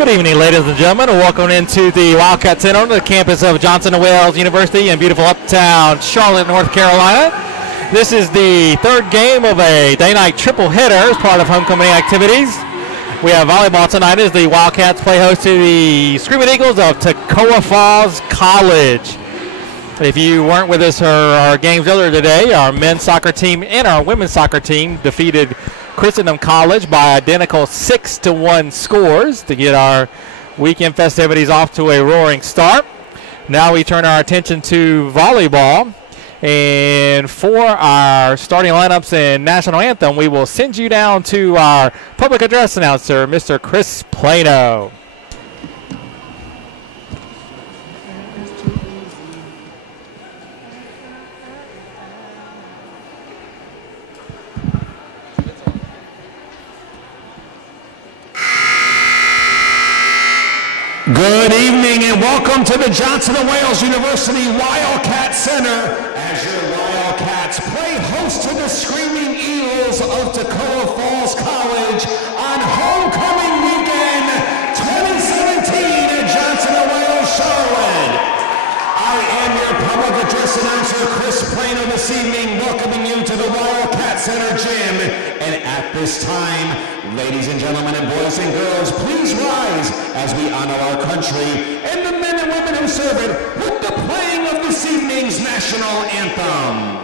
Good evening, ladies and gentlemen, and welcome into the Wildcat Center on the campus of Johnson & Wales University in beautiful uptown Charlotte, North Carolina. This is the third game of a day-night triple header as part of homecoming activities. We have volleyball tonight as the Wildcats play host to the Screaming Eagles of Toccoa Falls College. If you weren't with us for our games earlier today, our men's soccer team and our women's soccer team defeated Christendom College by identical 6-1 scores to get our weekend festivities off to a roaring start. Now we turn our attention to volleyball. And for our starting lineups and national anthem, we will send you down to our public address announcer, Mr. Chris Plano. Good evening and welcome to the Johnson & Wales University Wildcat Center as your Wildcats play host to the Screaming Eagles of Toccoa Falls College on homecoming weekend 2017 at Johnson & Wales, Charlotte. I am your public address announcer, Chris Plano, this evening, welcoming you to the Wildcat Center gym. And at this time, ladies and gentlemen and boys and girls, please rise as we honor our country and the men and women who serve it with the playing of this evening's national anthem.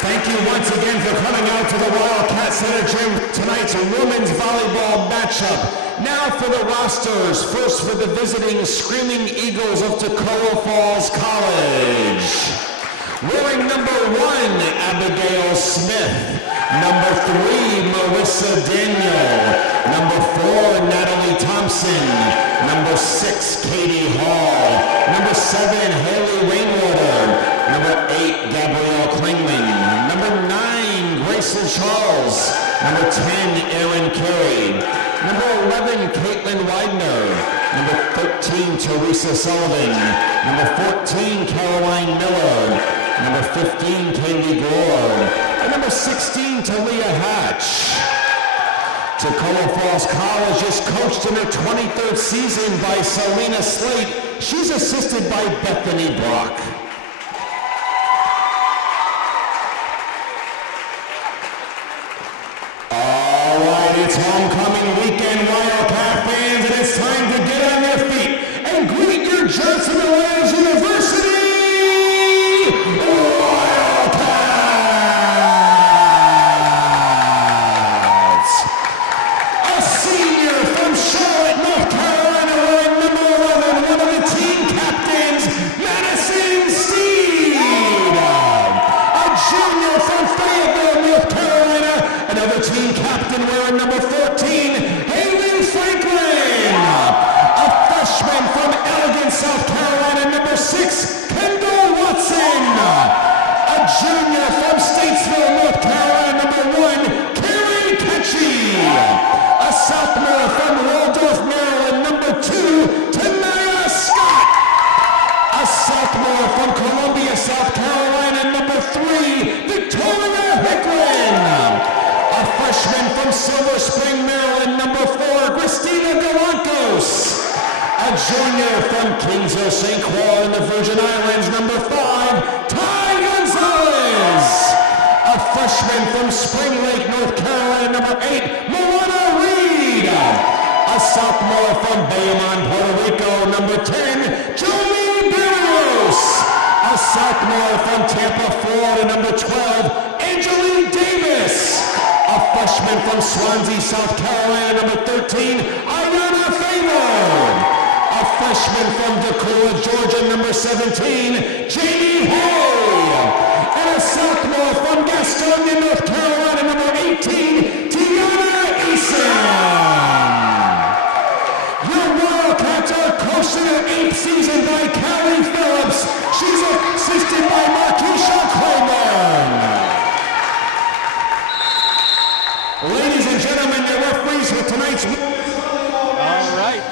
Thank you once again for coming out to the Wildcat Center gym tonight's women's volleyball matchup. Now for the rosters. First for the visiting Screaming Eagles of Toccoa Falls College. Wearing number 1, Abigail Smith. Number 3, Marissa Daniel. Number 4, Natalie Thompson. Number 6, Katie Hall. Number 7, Haley Rainwater. Number 8, Gabrielle Klingman. Number 9, Grayson Charles. Number 10, Erin Carey. Number 11, Caitlin Widener. Number 13, Teresa Sullivan. Number 14, Caroline Miller. Number 15, Kaylee Gore. And number 16, Talia Hatch. Toccoa Falls College is coached in her 23rd season by Selena Slate. She's assisted by Bethany Brock. It's homecoming weekend, Wildcat fans, and it's time to get on your feet and greet your Johnson & Wales University Wildcats! A senior from Charlotte, North Carolina, wearing number 11, one of the team captains, Madison Steed. A junior from Fayetteville, North Carolina, another team captain wearing number 14, Haley Franklin. A freshman from Elgin, South Carolina, number 6, Kendall Watson. A junior from Statesville, North Carolina, number 1, Carrie Ketchy. A sophomore from Waldorf, Maryland, number 2, Tanaya Scott. A sophomore from Columbia, South Carolina, number 3, Victoria Hicklin. A freshman from Silver Spring, Maryland, number 4, Christina Galankos. A junior from Kingsville, St. Croix in the Virgin Islands, number 5, Ty Gonzalez. A freshman from Spring Lake, North Carolina, number 8, Moana Reed. A sophomore from Bayamon, Puerto Rico, number 10, Joey Barrios. A sophomore from Tampa, Florida, number 12, Angeline Davis. A freshman from Swansea, South Carolina, number 13, Ayana Favor. A freshman from Toccoa, Georgia, number 17, Jamie Hay. And a sophomore from Gastonia, North Carolina, number 18, Tiana Eason. Your Wildcats are close to their 8th season by Callie Phillips. She's assisted by Markeisha Coleman. Ladies and gentlemen, your referees for tonight's... All right.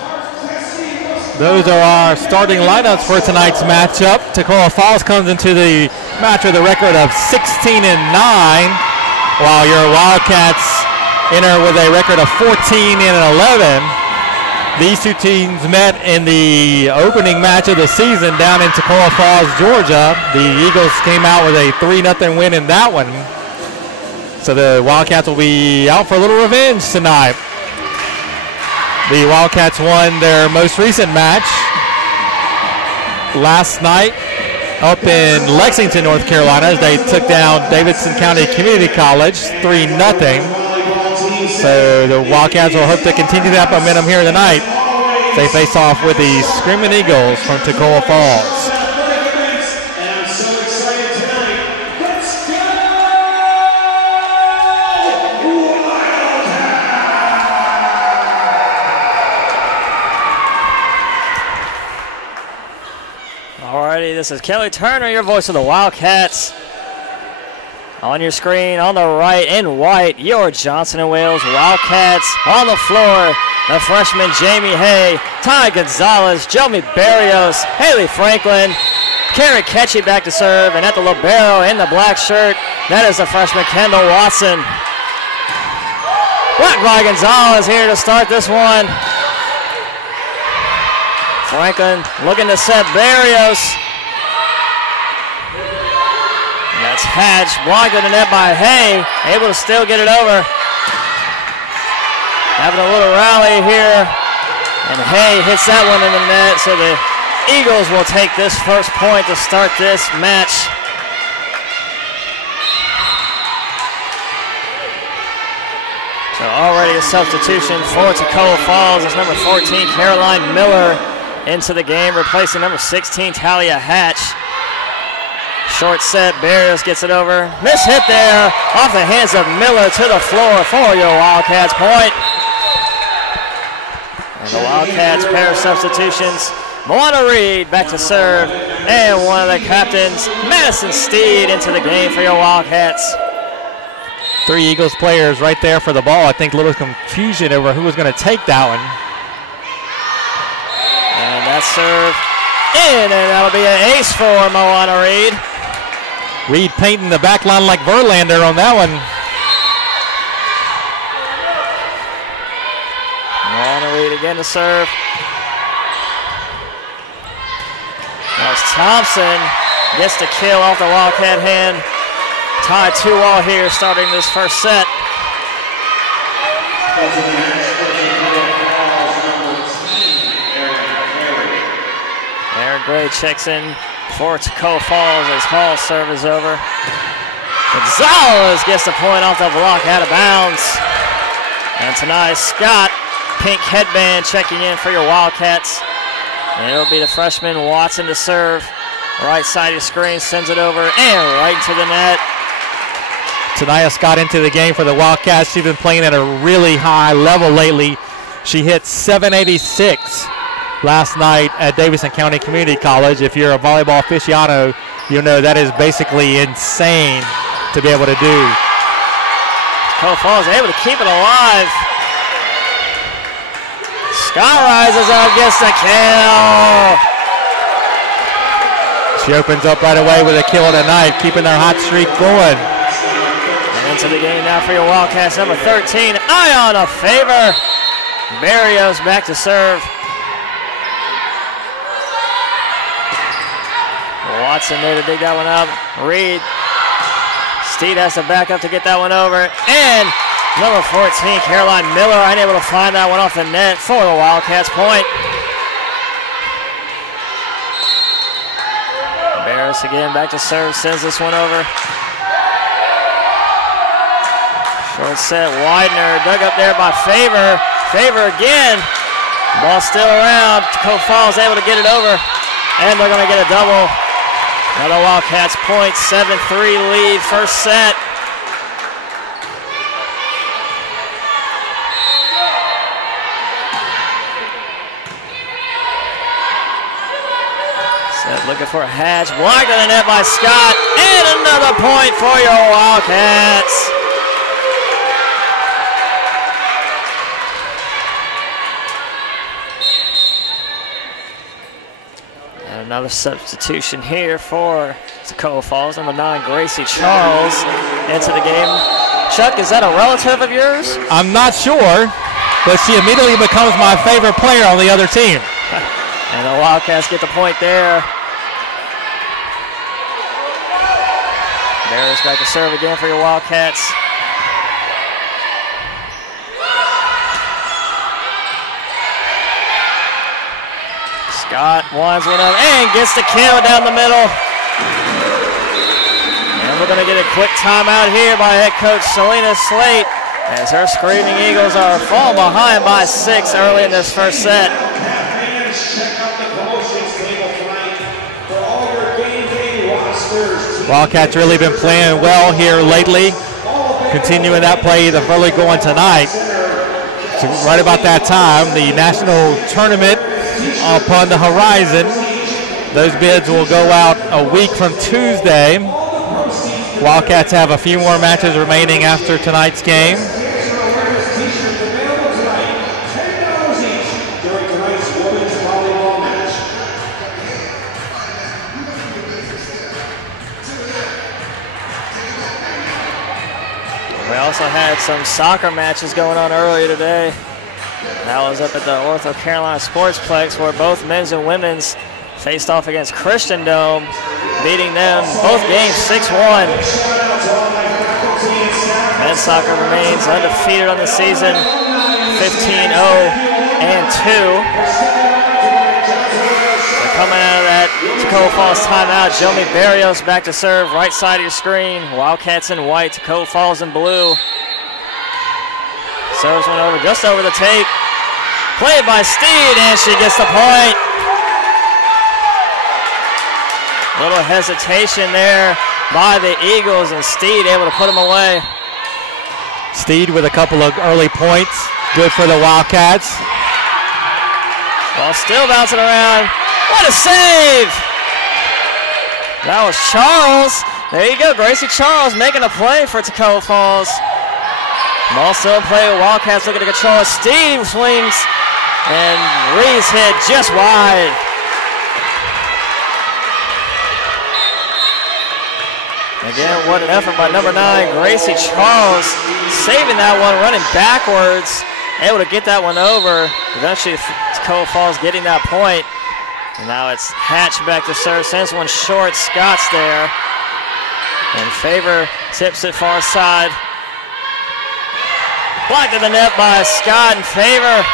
Those are our starting lineups for tonight's matchup. Toccoa Falls comes into the match with a record of 16-9, while your Wildcats enter with a record of 14-11. These two teams met in the opening match of the season down in Toccoa Falls, Georgia. The Eagles came out with a 3-0 win in that one. So the Wildcats will be out for a little revenge tonight. The Wildcats won their most recent match last night up in Lexington, North Carolina, as they took down Davidson County Community College 3-0. So the Wildcats will hope to continue that momentum here tonight. They face off with the Screaming Eagles from Toccoa Falls. This is Kelly Turner, your voice of the Wildcats. On your screen, on the right in white, your Johnson & Wales Wildcats. On the floor, the freshman Jamie Hay, Ty Gonzalez, Jomi Barrios, Haley Franklin, Kara Ketchy back to serve, and at the libero in the black shirt, that is the freshman Kendall Watson. Black by Gonzalez here to start this one. Franklin looking to set Barrios. That's Hatch, blocked in the net by Hay, able to still get it over. Having a little rally here, and Hay hits that one in the net, so the Eagles will take this first point to start this match. So already a substitution for Toccoa Falls. It's number 14, Caroline Miller, into the game, replacing number 16, Talia Hatch. Short set, Barrios gets it over. Miss hit there, off the hands of Miller to the floor for your Wildcats point. And the Wildcats pair of substitutions. Moana Reed back to serve, and one of the captains, Madison Steed, into the game for your Wildcats. 3 Eagles players right there for the ball. I think a little confusion over who was going to take that one. And that serve in, and that'll be an ace for Moana Reed. Reed painting the back line like Verlander on that one. Moana Reed again to serve. As Thompson gets the kill off the Wildcat hand. Tied 2-all here starting this first set. Aaron Gray checks in for Toccoa Falls as Hall's serve is over. Gonzalez gets the point off the block out of bounds. And tonight Scott, pink headband, checking in for your Wildcats. And it'll be the freshman Watson to serve. Right side of your screen, sends it over and right into the net. Tanaya Scott into the game for the Wildcats. She's been playing at a really high level lately. She hit 786 last night at Davidson County Community College. If you're a volleyball aficionado, you'll know that is basically insane to be able to do. Toccoa Falls able to keep it alive. Scott rises up, gets the kill. She opens up right away with a kill tonight, keeping their hot streak going. And into the game now for your Wildcats, number 13, Ayana Favor. Barrios back to serve. Watson there to dig that one up. Reed. Steed has to back up to get that one over. And number 14, Caroline Miller, unable to find that one off the net for the Wildcats point. Barris again back to serve, sends this one over. Short set, Widener, dug up there by Favor. Favor again. Ball still around. Toccoa Falls able to get it over. And they're going to get a double. Another Wildcats point, 7-3 lead, first set. Looking for a Hatch, blocked in the net by Scott, and another point for your Wildcats. And another substitution here for Toccoa Falls. Number 9, Gracie Charles, into the game. Chuck, is that a relative of yours? I'm not sure, but she immediately becomes my favorite player on the other team. And the Wildcats get the point there. Barris back to serve again for your Wildcats. Scott winds one up and gets the kill down the middle. And we're going to get a quick timeout here by head coach Selena Slate as her Screaming Eagles are falling behind by 6 early in this first set. Wildcats really been playing well here lately. Continuing that play, they're really going tonight. So right about that time, the national tournament upon the horizon. Those bids will go out a week from Tuesday. Wildcats have a few more matches remaining after tonight's game. We also had some soccer matches going on earlier today. That was up at the Ortho Carolina Sportsplex where both men's and women's faced off against Christendom, beating them both games 6-1. Men's soccer remains undefeated on the season, 15-0-2. Coming out of that Toccoa Falls timeout, Jomi Barrios back to serve, right side of your screen. Wildcats in white, Toccoa Falls in blue. Serves one over, just over the tape. Played by Steed, and she gets the point. Little hesitation there by the Eagles, and Steed able to put them away. Steed with a couple of early points. Good for the Wildcats. Ball still bouncing around. What a save! That was Charles. There you go, Gracie Charles making a play for Toccoa Falls. Ball still in play with Wildcats looking to control it. Steve swings, and Reed's hit just wide. Again, what an effort by number 9, Gracie Charles, saving that one, running backwards, able to get that one over. Eventually, Toccoa Falls getting that point. And now it's Hatch back to serve, sends one short, Scott's there. And Favor tips it far side. Blocked to the net by Scott and Favor.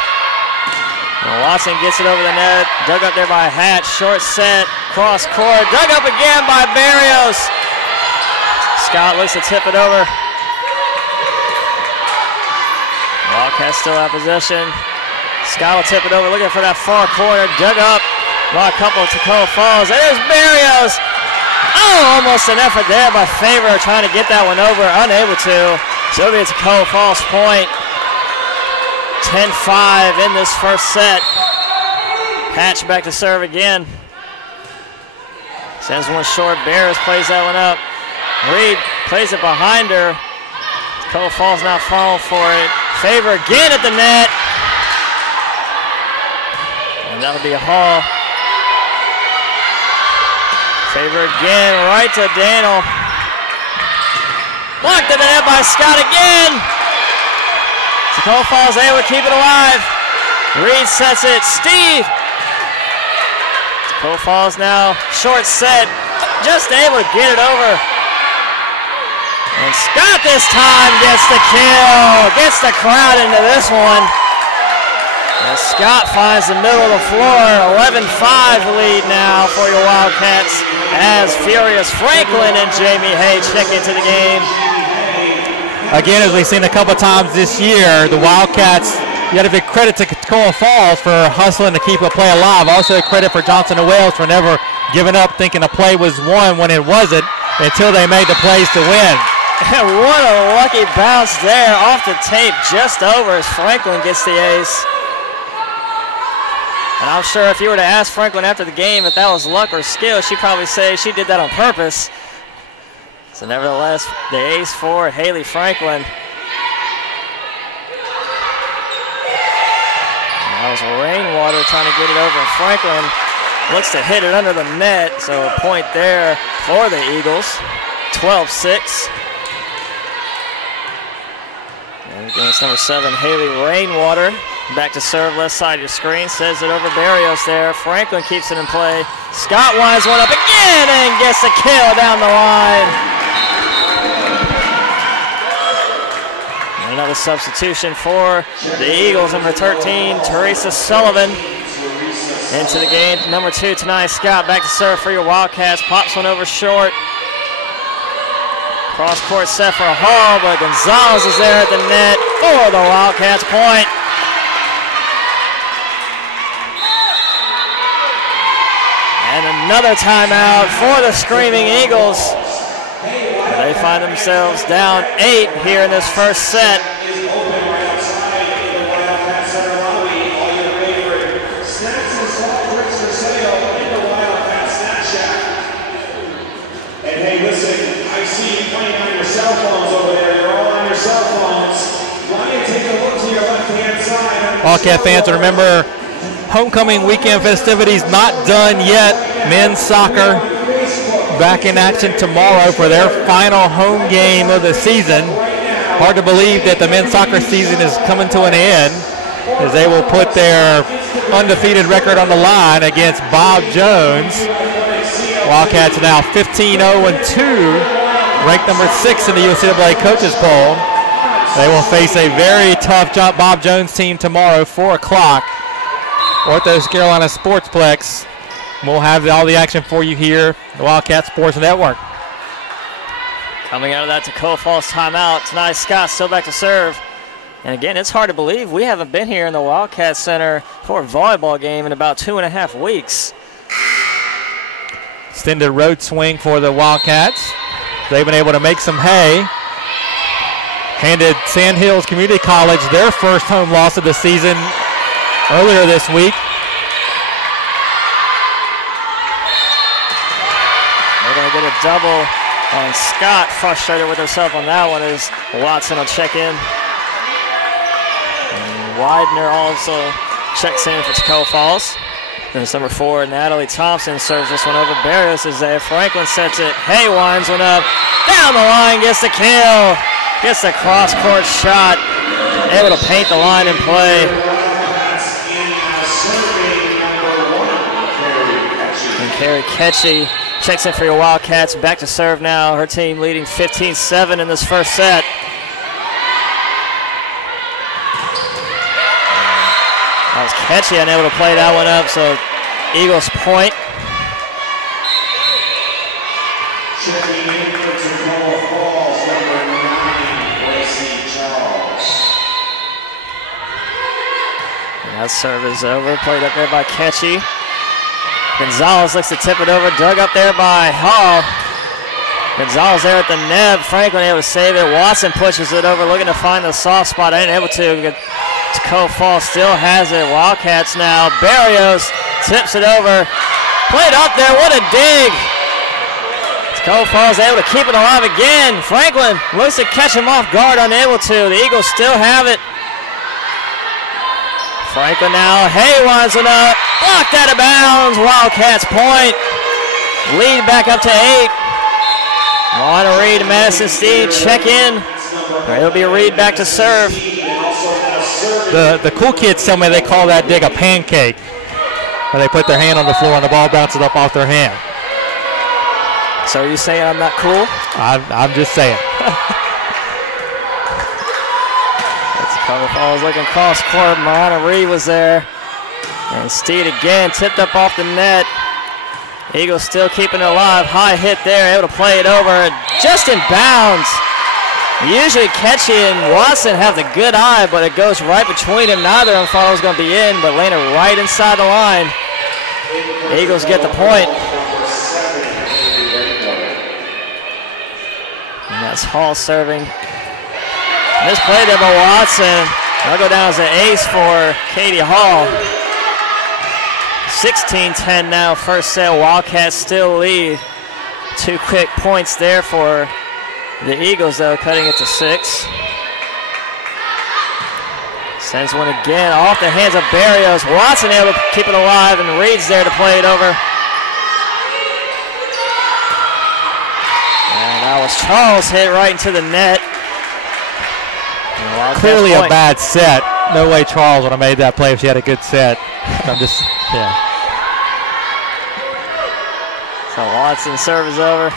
And Watson gets it over the net, dug up there by Hatch, short set, cross court, dug up again by Barrios. Scott looks to tip it over. Wildcats still have possession. Scott will tip it over, looking for that far corner, dug up. Well, a couple of Toccoa Falls. There's Barrios. Oh, almost an effort there by Favor trying to get that one over. Unable to. So it'll be a Toccoa Falls point. 10-5 in this first set. Hatch back to serve again. Sends one short. Barrios plays that one up. Reed plays it behind her. Toccoa Falls not falling for it. Favor again at the net. And that'll be a haul. Favor again, right to Daniel. Blocked to the net by Scott again. Toccoa Falls able to keep it alive. Reed sets it. Steve. Toccoa Falls now short set. just able to get it over. And Scott this time gets the kill, gets the crowd into this one. And Scott finds the middle of the floor, 11-5 lead now for your Wildcats as Furious Franklin and Jamie Hay check into the game. Again, as we've seen a couple times this year, the Wildcats, you got to give credit to Toccoa Falls for hustling to keep a play alive. Also credit for Johnson & Wales for never giving up thinking a play was won when it wasn't until they made the plays to win. And what a lucky bounce there off the tape just over as Franklin gets the ace. And I'm sure if you were to ask Franklin after the game if that was luck or skill, she'd probably say she did that on purpose. So nevertheless, the ace for Haley Franklin. That was Rainwater trying to get it over, and Franklin looks to hit it under the net, so a point there for the Eagles, 12-6. And against number 7, Haley Rainwater. Back to serve, left side of your screen, says it over Barrios there. Franklin keeps it in play. Scott winds one up again and gets the kill down the line. And another substitution for the Eagles, number 13, Teresa Sullivan. Into the game, number 2 tonight, Scott back to serve for your Wildcats. Pops one over short. Cross court set for a Hall, but Gonzalez is there at the net for the Wildcats point. And another timeout for the Screaming Eagles. They find themselves down 8 here in this first set. And hey, listen, I see you playing on your cell phones over there. You're all on your cell phones. Why don't you take a look to your left-hand side? Wildcat fans, remember, homecoming weekend festivities not done yet. Men's soccer back in action tomorrow for their final home game of the season. Hard to believe that the men's soccer season is coming to an end as they will put their undefeated record on the line against Bob Jones. Wildcats now 15-0-2, ranked number 6 in the UCAA coaches poll. They will face a very tough Bob Jones team tomorrow, 4 o'clock. Orthos Carolina Sportsplex. We'll have all the action for you here, the Wildcat Sports Network. Coming out of that Toccoa Falls timeout, tonight Scott still back to serve. And again, it's hard to believe we haven't been here in the Wildcat Center for a volleyball game in about 2.5 weeks. Extended road swing for the Wildcats. They've been able to make some hay. Handed Sand Hills Community College their first home loss of the season earlier this week. They're going to get a double on Scott, frustrated with herself on that one as Watson will check in. And Widener also checks in for Toccoa Falls. Then number 4, Natalie Thompson serves this one over. Barrios is there. Franklin sets it. Hay winds one up. Down the line, gets the kill. Gets the cross-court shot. Able to paint the line in play. And Carrie Ketchy checks in for your Wildcats. Back to serve now. Her team leading 15-7 in this first set. That was Ketchy unable to play that one up, so Eagles point. Checking in for Toccoa Falls, number 9, Gracie Charles. And that serve is over. Played up there by Ketchy. Gonzalez looks to tip it over. Dug up there by Hall. Gonzalez there at the net. Franklin able to save it. Watson pushes it over, looking to find the soft spot. Ain't able to. Toccoa Falls still has it. Wildcats now. Barrios tips it over. Played up there. What a dig. Toccoa Falls able to keep it alive again. Franklin looks to catch him off guard, unable to. The Eagles still have it. Franklin now. Hay winds it up. Blocked out of bounds. Wildcats point. Lead back up to 8. Moana Reed and Madison Steed check in. It'll be a Reed back to serve. The cool kids tell me they call that dig a pancake. And they put their hand on the floor and the ball bounces up off their hand. So are you saying I'm not cool? I'm just saying. Toccoa Falls looking cross court. Marana Reed was there. And Steed again tipped up off the net. Eagles still keeping it alive. High hit there, able to play it over. Just in bounds. Usually Ketchy and Watson have the good eye, but it goes right between them. Neither of them thought it was going to be in, but landed right inside the line. Eagles get the point. And that's Hall serving. Misplay there by Watson. That'll go down as an ace for Katie Hall. 16-10 now, first set. Wildcats still lead. 2 quick points there for the Eagles, though, cutting it to 6. Sends one again off the hands of Barrios. Watson able to keep it alive, and Reed's there to play it over. And that was Charles hit right into the net. Clearly a bad set. No way Charles would have made that play if she had a good set. I'm just, yeah. So Watson serve is over.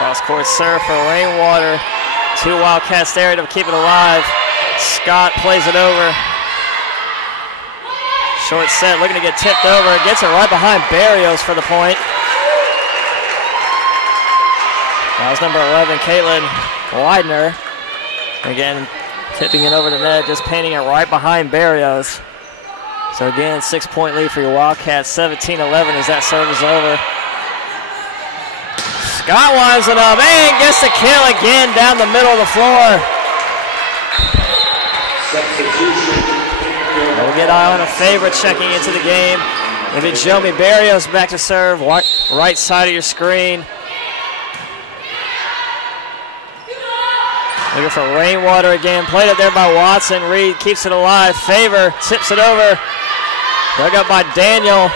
Cross court serve for Rainwater. 2 Wildcats there to keep it alive. Scott plays it over. Short set, looking to get tipped over. Gets it right behind Barrios for the point. That was number 11, Caitlin Widener. Again, tipping it over the net, just painting it right behind Barrios. So again, 6-point lead for your Wildcats, 17-11 as that serve is over. Scott winds it up and gets the kill again down the middle of the floor. We'll get eye on a favorite checking into the game. It'll be Jomi Barrios back to serve, right side of your screen. Looking for Rainwater again. Played it there by Watson. Reed keeps it alive. Favor tips it over. Dug up by Daniel.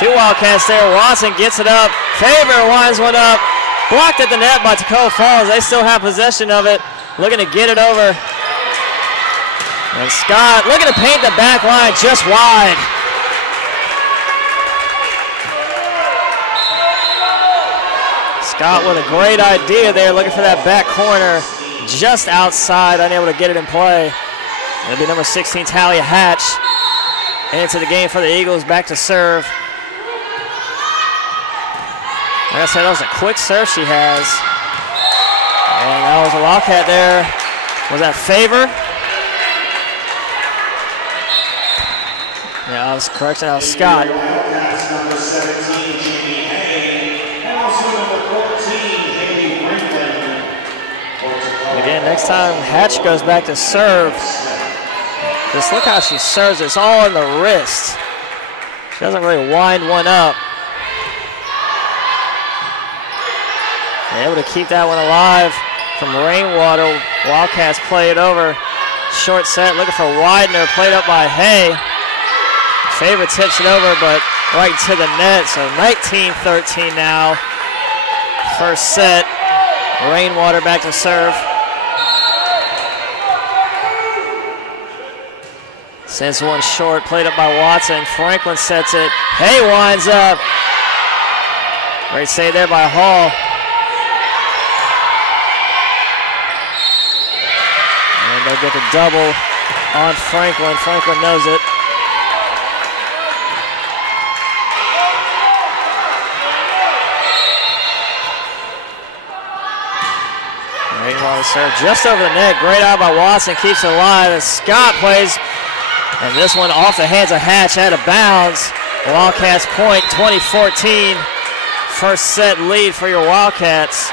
2 Wildcats there. Watson gets it up. Favor winds one up. Blocked at the net by Toccoa Falls. They still have possession of it. Looking to get it over. And Scott looking to paint the back line just wide. Scott with a great idea there, looking for that back corner just outside, unable to get it in play. It'll be number 16, Talia Hatch, into the game for the Eagles, back to serve. Like I said, that was a quick serve she has. And that was a Wildcat there. Was that Favor? Yeah, that was correction. That was Scott. Number 17, Jamie Hay, and also number 14, Haley Franklin. Again, next time Hatch goes back to serve, just look how she serves. It's all in the wrist. She doesn't really wind one up. They're able to keep that one alive from Rainwater. Wildcats play it over. Short set, looking for Widener, played up by Hay. Favor tips it over, but right to the net. So 19-13 now. First set. Rainwater back to serve. Sends one short, played up by Watson. Franklin sets it. Hay winds up. Great save there by Hall. And they'll get the double on Franklin. Franklin knows it. Rainwater serve just over the net. Great out by Watson. Keeps it alive. And Scott plays. And this one off the hands of Hatch, out of bounds. Wildcats point, 20-14. First set lead for your Wildcats.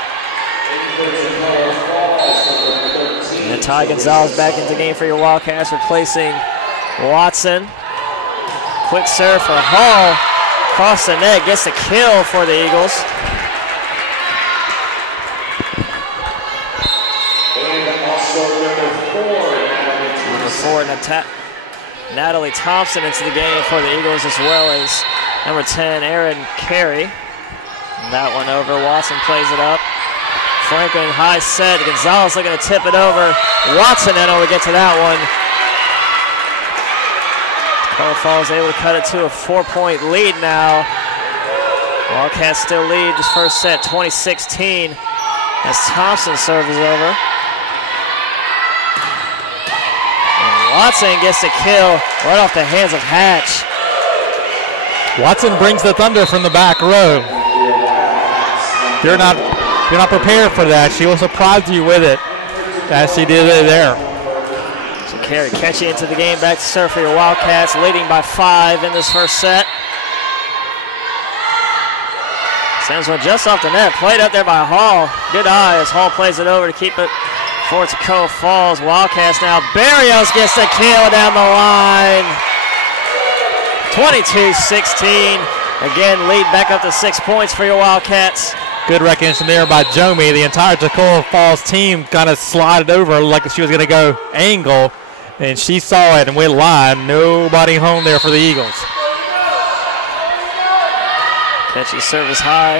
And Ty Gonzalez back into the game for your Wildcats, replacing Watson. Quick serve for Hall. Across the net, gets the kill for the Eagles. Number 4 in attack. Natalie Thompson into the game for the Eagles, as well as number 10, Erin Carey. And that one over. Watson plays it up. Franklin high set. Gonzalez looking to tip it over. Watson able to get to that one. Toccoa Falls able to cut it to a 4-point lead now. Wildcats still lead this first set, 20-16, as Thompson's serve is over. And Watson gets the kill right off the hands of Hatch. Watson brings the thunder from the back row. If you're not prepared for that, she will surprise you with it, as she did it there. So Carrie catching into the game, back to serve for your Wildcats, leading by 5 in this first set. Sends one just off the net, played up there by Hall. Good eye as Hall plays it over to keep it for Toccoa Falls. Wildcats now. Barrios gets the kill down the line. 22-16. Again, lead back up to 6 points for your Wildcats. Good recognition there by Jomi. The entire Toccoa Falls team kind of slided over like she was going to go angle, and she saw it and went line. Nobody home there for the Eagles. Catchy service high,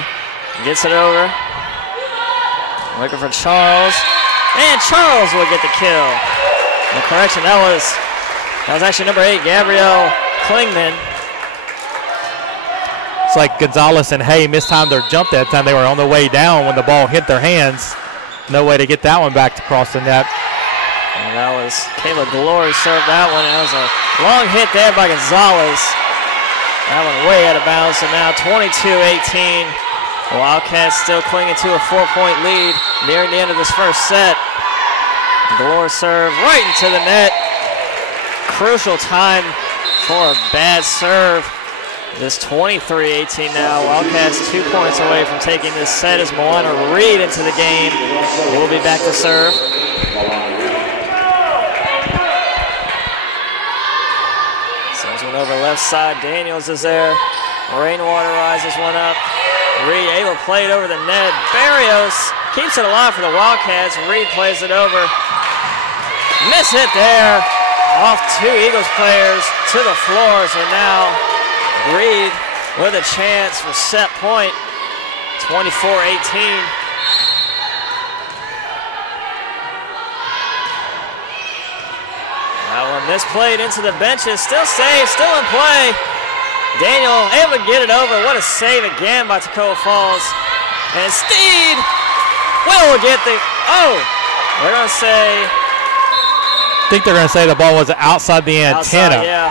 gets it over. Looking for Charles, and Charles will get the kill. No correction, that was actually number 8, Gabrielle Klingman. It's like Gonzalez and Hay mistimed their jump that time. They were on the way down when the ball hit their hands. No way to get that one back across the net. And that was Kayla Glory served that one. That was a long hit there by Gonzalez. That one way out of bounds, so now 22-18. Wildcats still clinging to a 4-point lead nearing the end of this first set. Glory serve right into the net. Crucial time for a bad serve. This 23-18 now. Wildcats 2 points away from taking this set as Moana Reed into the game. We'll be back to serve. Over left side, Daniels is there. Rainwater rises one up. Reed able to play it over the net. Barrios keeps it alive for the Wildcats. Reed plays it over. Miss hit there. Off 2 Eagles players to the floor. So now Reed with a chance for set point. 24-18. That one misplayed into the benches, still safe, still in play. Daniel able to get it over. What a save again by Toccoa Falls. And Steed will get the, they're going to say. I think they're going to say the ball was outside the antenna. Outside, yeah.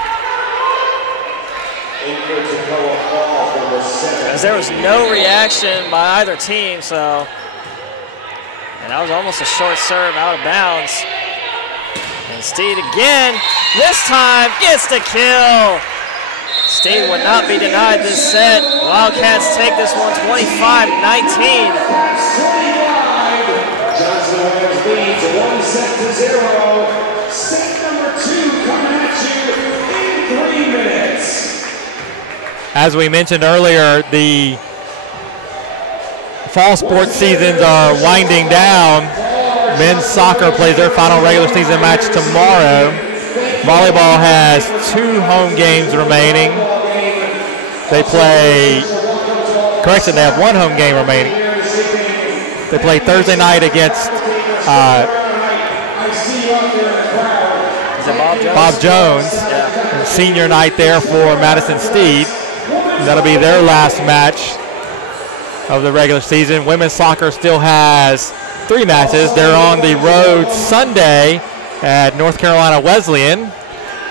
Because there was no reaction by either team, so. And that was almost a short serve out of bounds. And Steed again, this time gets the kill. Steed would not be denied this set. Wildcats take this one 25-19. Johnson leads 1-0. Set number 2 coming at you in 3 minutes. As we mentioned earlier, the fall sports seasons are winding down. Men's soccer plays their final regular season match tomorrow. Volleyball has 2 home games remaining. They play, correction, they have 1 home game remaining. They play Thursday night against Bob Jones. Yeah. Senior night there for Madison Steed. That'll be their last match of the regular season. Women's soccer still has 3 matches. They're on the road Sunday at North Carolina Wesleyan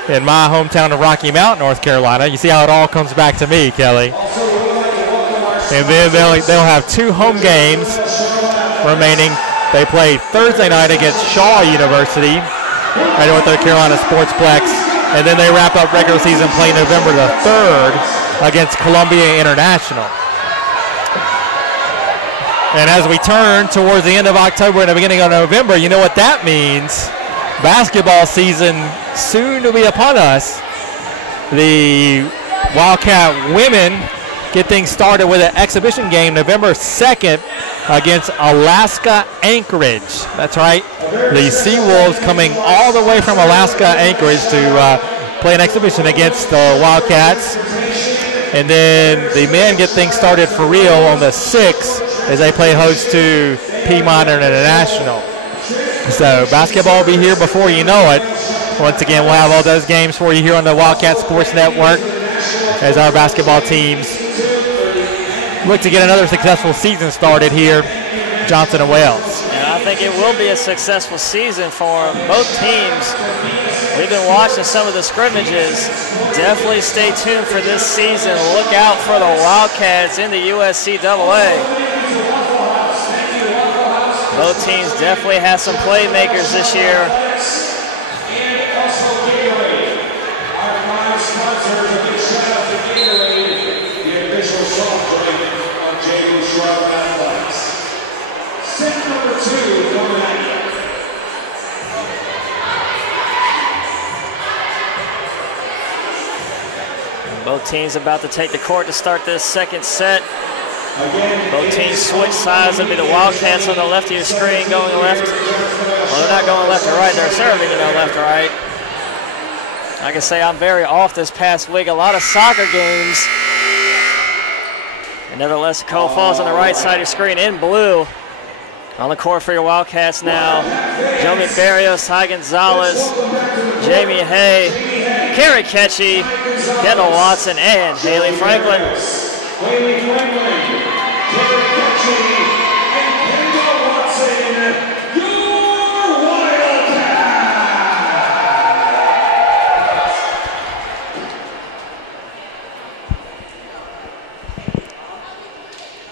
in my hometown of Rocky Mount, North Carolina. You see how it all comes back to me, Kelly. And then they'll have 2 home games remaining. They play Thursday night against Shaw University at North Carolina Sportsplex. And then they wrap up regular season play November the 3rd against Columbia International. And as we turn towards the end of October and the beginning of November, you know what that means. Basketball season soon to be upon us. The Wildcat women get things started with an exhibition game November 2nd against Alaska Anchorage. That's right. The Seawolves coming all the way from Alaska Anchorage to play an exhibition against the Wildcats. And then the men get things started for real on the 6th as they play host to Piedmont International. So basketball will be here before you know it. Once again, we'll have all those games for you here on the Wildcat Sports Network as our basketball teams look to get another successful season started here, Johnson and Wales. And I think it will be a successful season for both teams. We've been watching some of the scrimmages. Definitely stay tuned for this season. Look out for the Wildcats in the USCAA. Both teams definitely have some playmakers this year. Both teams about to take the court to start this second set. Both teams switch sides. It'll be the Wildcats on the left of your screen going left. Well, they're not going left to right. They're serving to go left to right. I can say I'm very off this past week. A lot of soccer games. And nevertheless, Toccoa Falls on the right side of your screen in blue. On the court for your Wildcats now. Jomi Barrios, Ty Gonzalez, Jamie Hay, Kerry Ketchy, Kendall Watson, and Haley Franklin. Haley Franklin, Kerry Ketchy, and Kendall Watson, your Wildcats!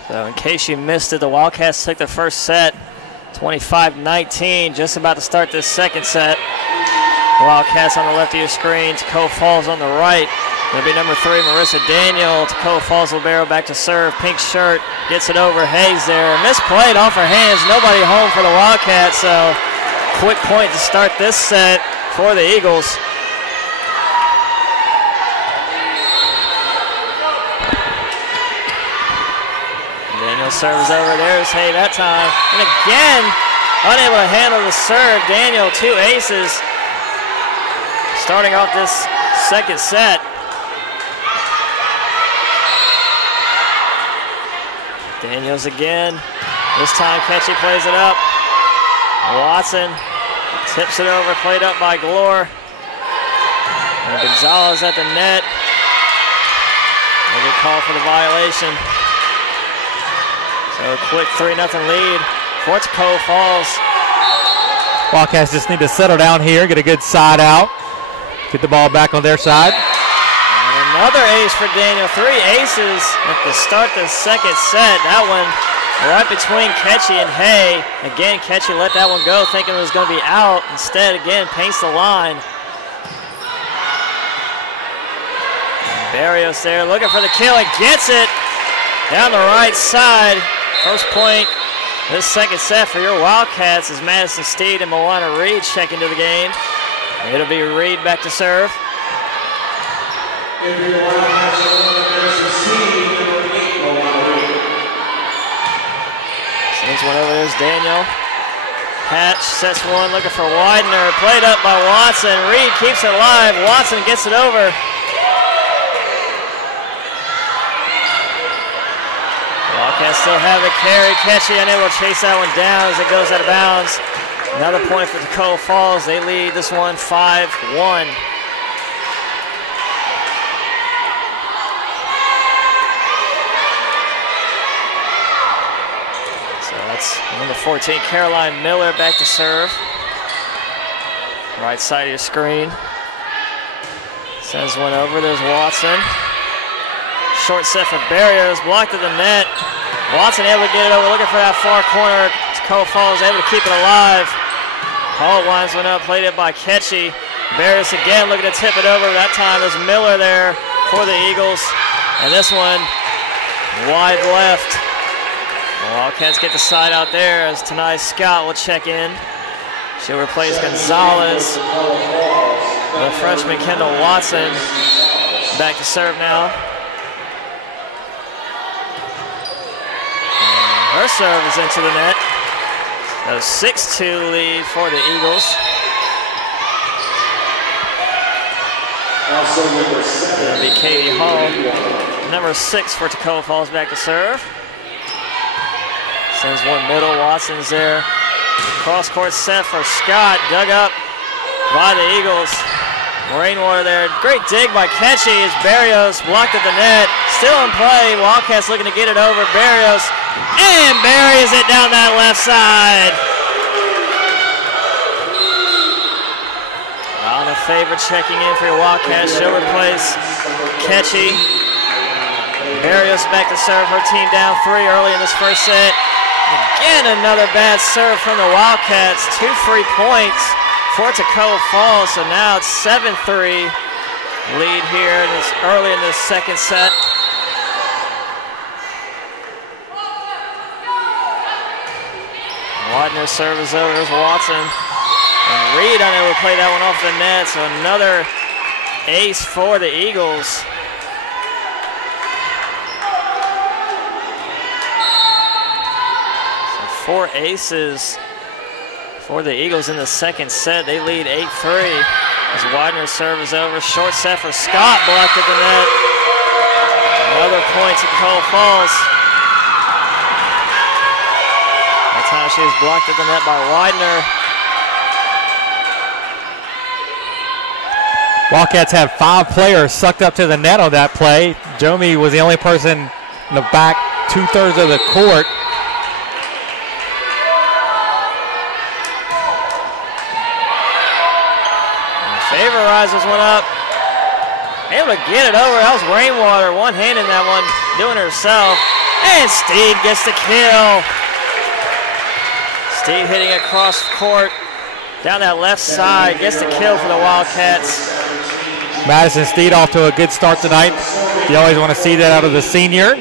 So in case you missed it, the Wildcats took their first set, 25-19, just about to start this second set. Wildcats on the left of your screen, Toccoa Falls on the right. It'll be number 3, Marissa Daniel. Toccoa Falls libero back to serve. Pink shirt, gets it over. Hayes there. Misplayed off her hands. Nobody home for the Wildcats, so quick point to start this set for the Eagles. Daniel serves over. There's Hay that time. And again, unable to handle the serve. Daniel, 2 aces. Starting off this second set. Daniels again. This time Ketchy plays it up. Watson tips it over, played up by Glore. And Gonzalez at the net. A good call for the violation. So a quick 3-0 lead for Toccoa Falls. Wildcats just need to settle down here, get a good side out. Get the ball back on their side. And another ace for Daniel. 3 aces at the start of the second set. That one right between Ketchy and Hay. Again, Ketchy let that one go thinking it was going to be out. Instead, again, paints the line. Barrios there looking for the kill and gets it down the right side. First point this second set for your Wildcats as Madison Steed and Moana Reed check into the game. It'll be Reed back to serve. Sends one over, there's Daniel. Hatch sets one, looking for Widener. Played up by Watson. Reed keeps it alive. Watson gets it over. Wildcats still have it. Kerry Ketchy unable to chase that one down as it goes out of bounds. Another point for Toccoa Falls. They lead this one 5-1. So that's number 14, Caroline Miller, back to serve. Right side of your screen. Sends one over. There's Watson. Short set for Barrios. Blocked at the net. Watson able to get it over. Looking for that far corner. Toccoa Falls able to keep it alive. Hall winds one up, played it by Ketchy. Barrios again looking to tip it over. That time there's Miller there for the Eagles. And this one wide left. The Wildcats get the side out there as Tanai Scott will check in. She'll replace Gonzalez. The freshman Kendall Watson back to serve now. And her serve is into the net. A 6-2 lead for the Eagles. That'll be Katie Hall. Number 6 for Toccoa Falls back to serve. Sends one middle. Watson's there. Cross court set for Scott. Dug up by the Eagles. Rainwater there. Great dig by Ketchy as Barrios blocked at the net. still in play. Wildcats looking to get it over. Barrios, and buries it down that left side. On a favor checking in for your Wildcats. She'll replace Ketchy. Barrios back to serve. Her team down 3 early in this first set. Again, another bad serve from the Wildcats. 2 free points for Toccoa Falls. So now it's 7-3 lead here early in this second set. Widener's serve is over. There's Watson. And Reed unable to play that one off the net. So another ace for the Eagles. So 4 aces for the Eagles in the second set. They lead 8-3. As Widener's serve is over. Short set for Scott, blocked at the net. Another point to Toccoa Falls. That time she was blocked at the net by Widener. Wildcats have 5 players sucked up to the net on that play. Jomi was the only person in the back 2/3 of the court. Favor rises one up. Able to get it over. That was Rainwater. One hand in that one, doing it herself. And Steed gets the kill. Steed hitting across court. Down that left side. Gets the kill for the Wildcats. Madison Steed off to a good start tonight. You always want to see that out of the senior.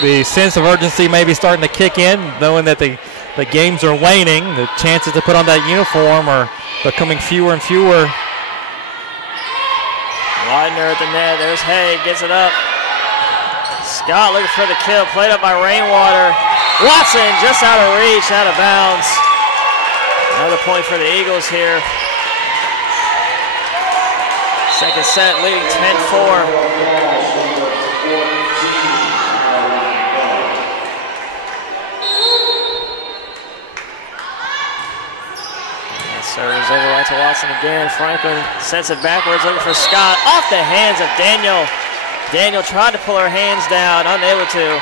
The sense of urgency may be starting to kick in, knowing that the games are waning. The chances to put on that uniform are becoming fewer and fewer. Widener at the net. There's Hay. Gets it up. Scott looking for the kill. Played up by Rainwater. Watson just out of reach, out of bounds. Another point for the Eagles here. Second set leading 10-4. Serve is over right to Watson again. Franklin sends it backwards, looking for Scott. Off the hands of Daniel. Daniel tried to pull her hands down, unable to.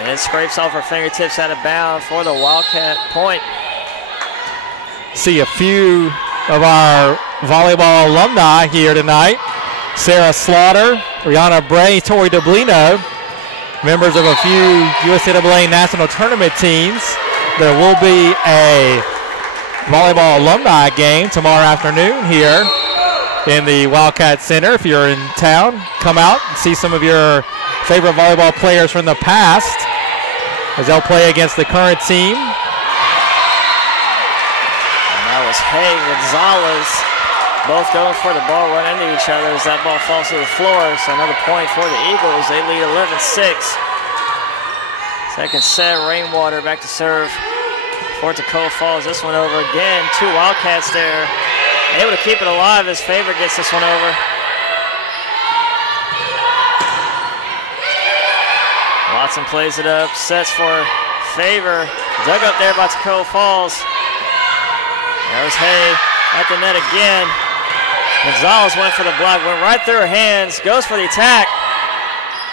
And it scrapes off her fingertips out of bounds for the Wildcat point. See a few of our volleyball alumni here tonight. Sarah Slaughter, Rihanna Bray, Tori DeBlino, members of a few USAA national tournament teams. There will be a volleyball alumni game tomorrow afternoon here in the Wildcat Center. If you're in town, come out and see some of your favorite volleyball players from the past as they'll play against the current team. And that was Hay Gonzalez, both going for the ball, run into each other as that ball falls to the floor. So another point for the Eagles. They lead 11-6. Second set, Rainwater back to serve for Toccoa Falls. This one over again. 2 Wildcats there. Able to keep it alive as Favor gets this one over. Watson plays it up, sets for Favor. Dug up there by Toccoa Falls. There's Hay at the net again. Gonzalez went for the block, went right through her hands, goes for the attack.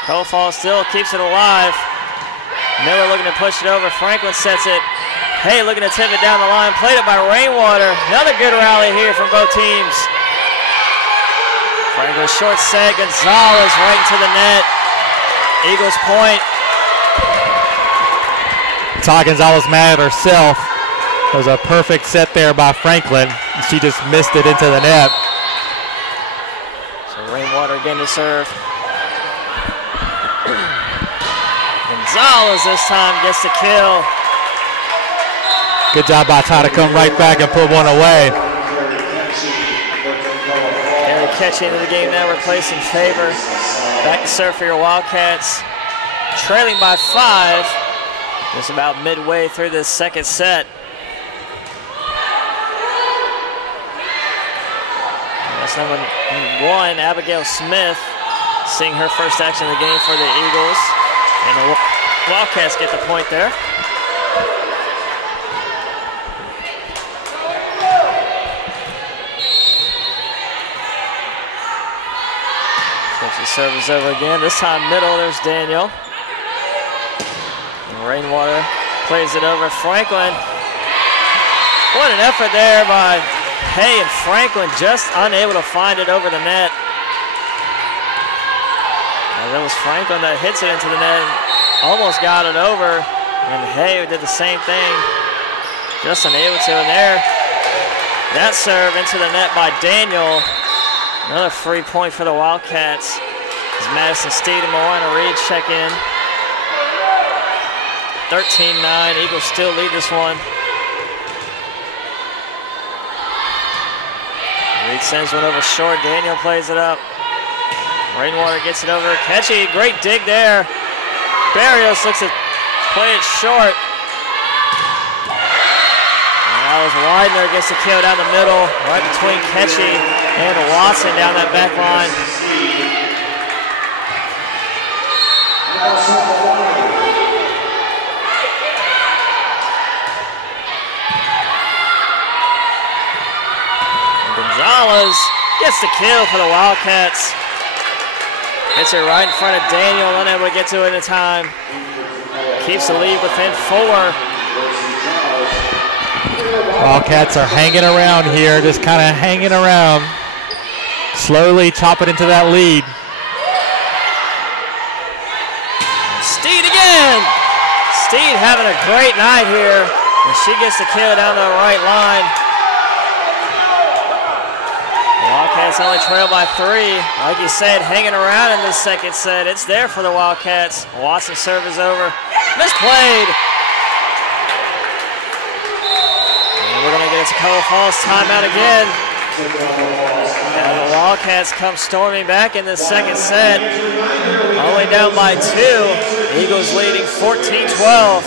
Toccoa Falls still keeps it alive. Miller looking to push it over. Franklin sets it. Hay looking to tip it down the line. Played it by Rainwater. Another good rally here from both teams. Franklin short set. Gonzalez right into the net. Eagles point. Ty Gonzalez mad at herself. It was a perfect set there by Franklin. She just missed it into the net. So Rainwater again to serve. Gonzalez this time gets the kill. Good job by Ty to come right back and put one away. Gary Ketchy into the game now, replacing Favor. Back to serve for your Wildcats. Trailing by 5. Just about midway through this second set. That's number 1, Abigail Smith, seeing her first action of the game for the Eagles. And the Wildcats get the point there. serves over again. This time middle, there's Daniel. And Rainwater plays it over Franklin. What an effort there by Hay, and Franklin just unable to find it over the net. And it was Franklin that hits it into the net and almost got it over. And Hay did the same thing. Just unable to. And there, that serve into the net by Daniel. Another free point for the Wildcats. As Madison Steed and Moana Reed check in. 13-9, Eagles still lead this one. Reed sends one over short, Daniel plays it up. Rainwater gets it over, Ketchy, great dig there. Barrios looks to play it short. And that was Widener, gets the kill down the middle, right between Ketchy and Watson down that back line. Gonzalez gets the kill for the Wildcats. Hits it right in front of Daniel, unable to get to it in time. Keeps the lead within 4. Wildcats are hanging around here, just kind of hanging around. Slowly chop it into that lead. Steed again! Steed having a great night here. And she gets the kill down the right line. The Wildcats only trail by 3. Like you said, hanging around in this second set. It's there for the Wildcats. Watson serve is over. Misplayed. And we're going to get a Toccoa Falls timeout again. And the Wildcats come storming back in this second set. Only down by 2. Eagles leading 14-12.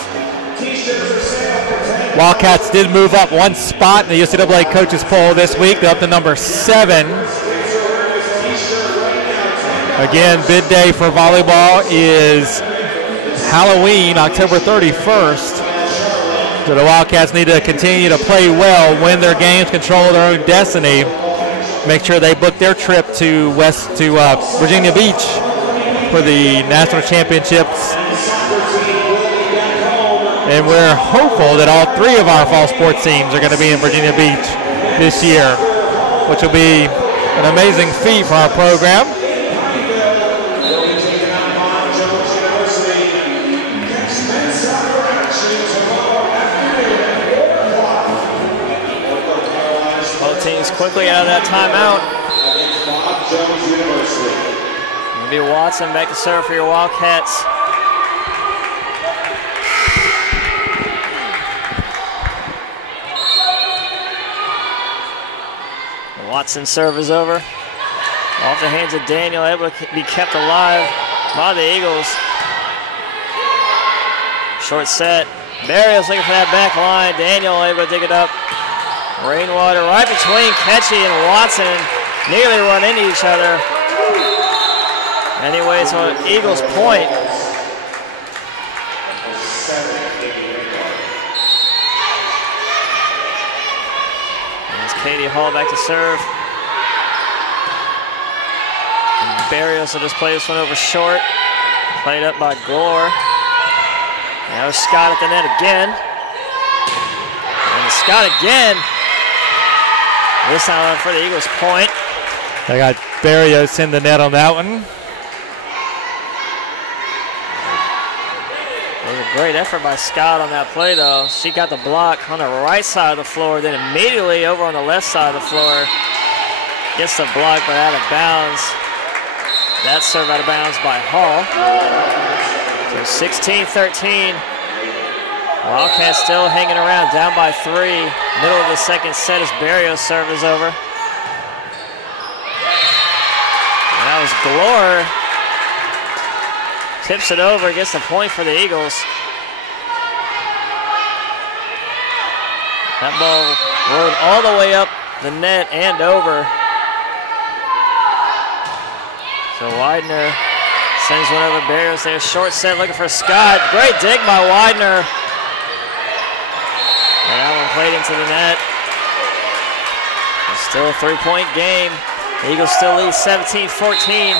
Wildcats did move up one spot in the UCAA coaches poll this week. They're up to number 7. Again, bid day for volleyball is Halloween, October 31st. So the Wildcats need to continue to play well, win their games, control their own destiny. Make sure they book their trip to Virginia Beach for the national championships. And we're hopeful that all 3 of our fall sports teams are going to be in Virginia Beach this year, which will be an amazing feat for our program. Both teams quickly out of that timeout. It'll be Watson back to serve for your Wildcats. Watson serve is over. Off the hands of Daniel, able to be kept alive by the Eagles. Short set. Barrios looking for that back line. Daniel able to dig it up. Rainwater right between Ketchy and Watson. Nearly run into each other. Anyway, it's an Eagles point. Katie Hall back to serve. And Barrios will just play this one over short. Played up by Gore. Now Scott at the net again. And Scott again. This time for the Eagles point. They got Barrios in the net on that one. Great effort by Scott on that play, though. She got the block on the right side of the floor, then immediately over on the left side of the floor. Gets the block, but out of bounds. That serve out of bounds by Hall. So 16-13. Wildcats still hanging around, down by 3. Middle of the second set as Barrios' serve is over. And that was Glore. Tips it over, gets the point for the Eagles. That ball rode all the way up the net and over. So Widener sends one over Barrios there. Short set looking for Scott. Great dig by Widener. And that one played into the net. It's still a 3-point game. The Eagles still lead 17-14.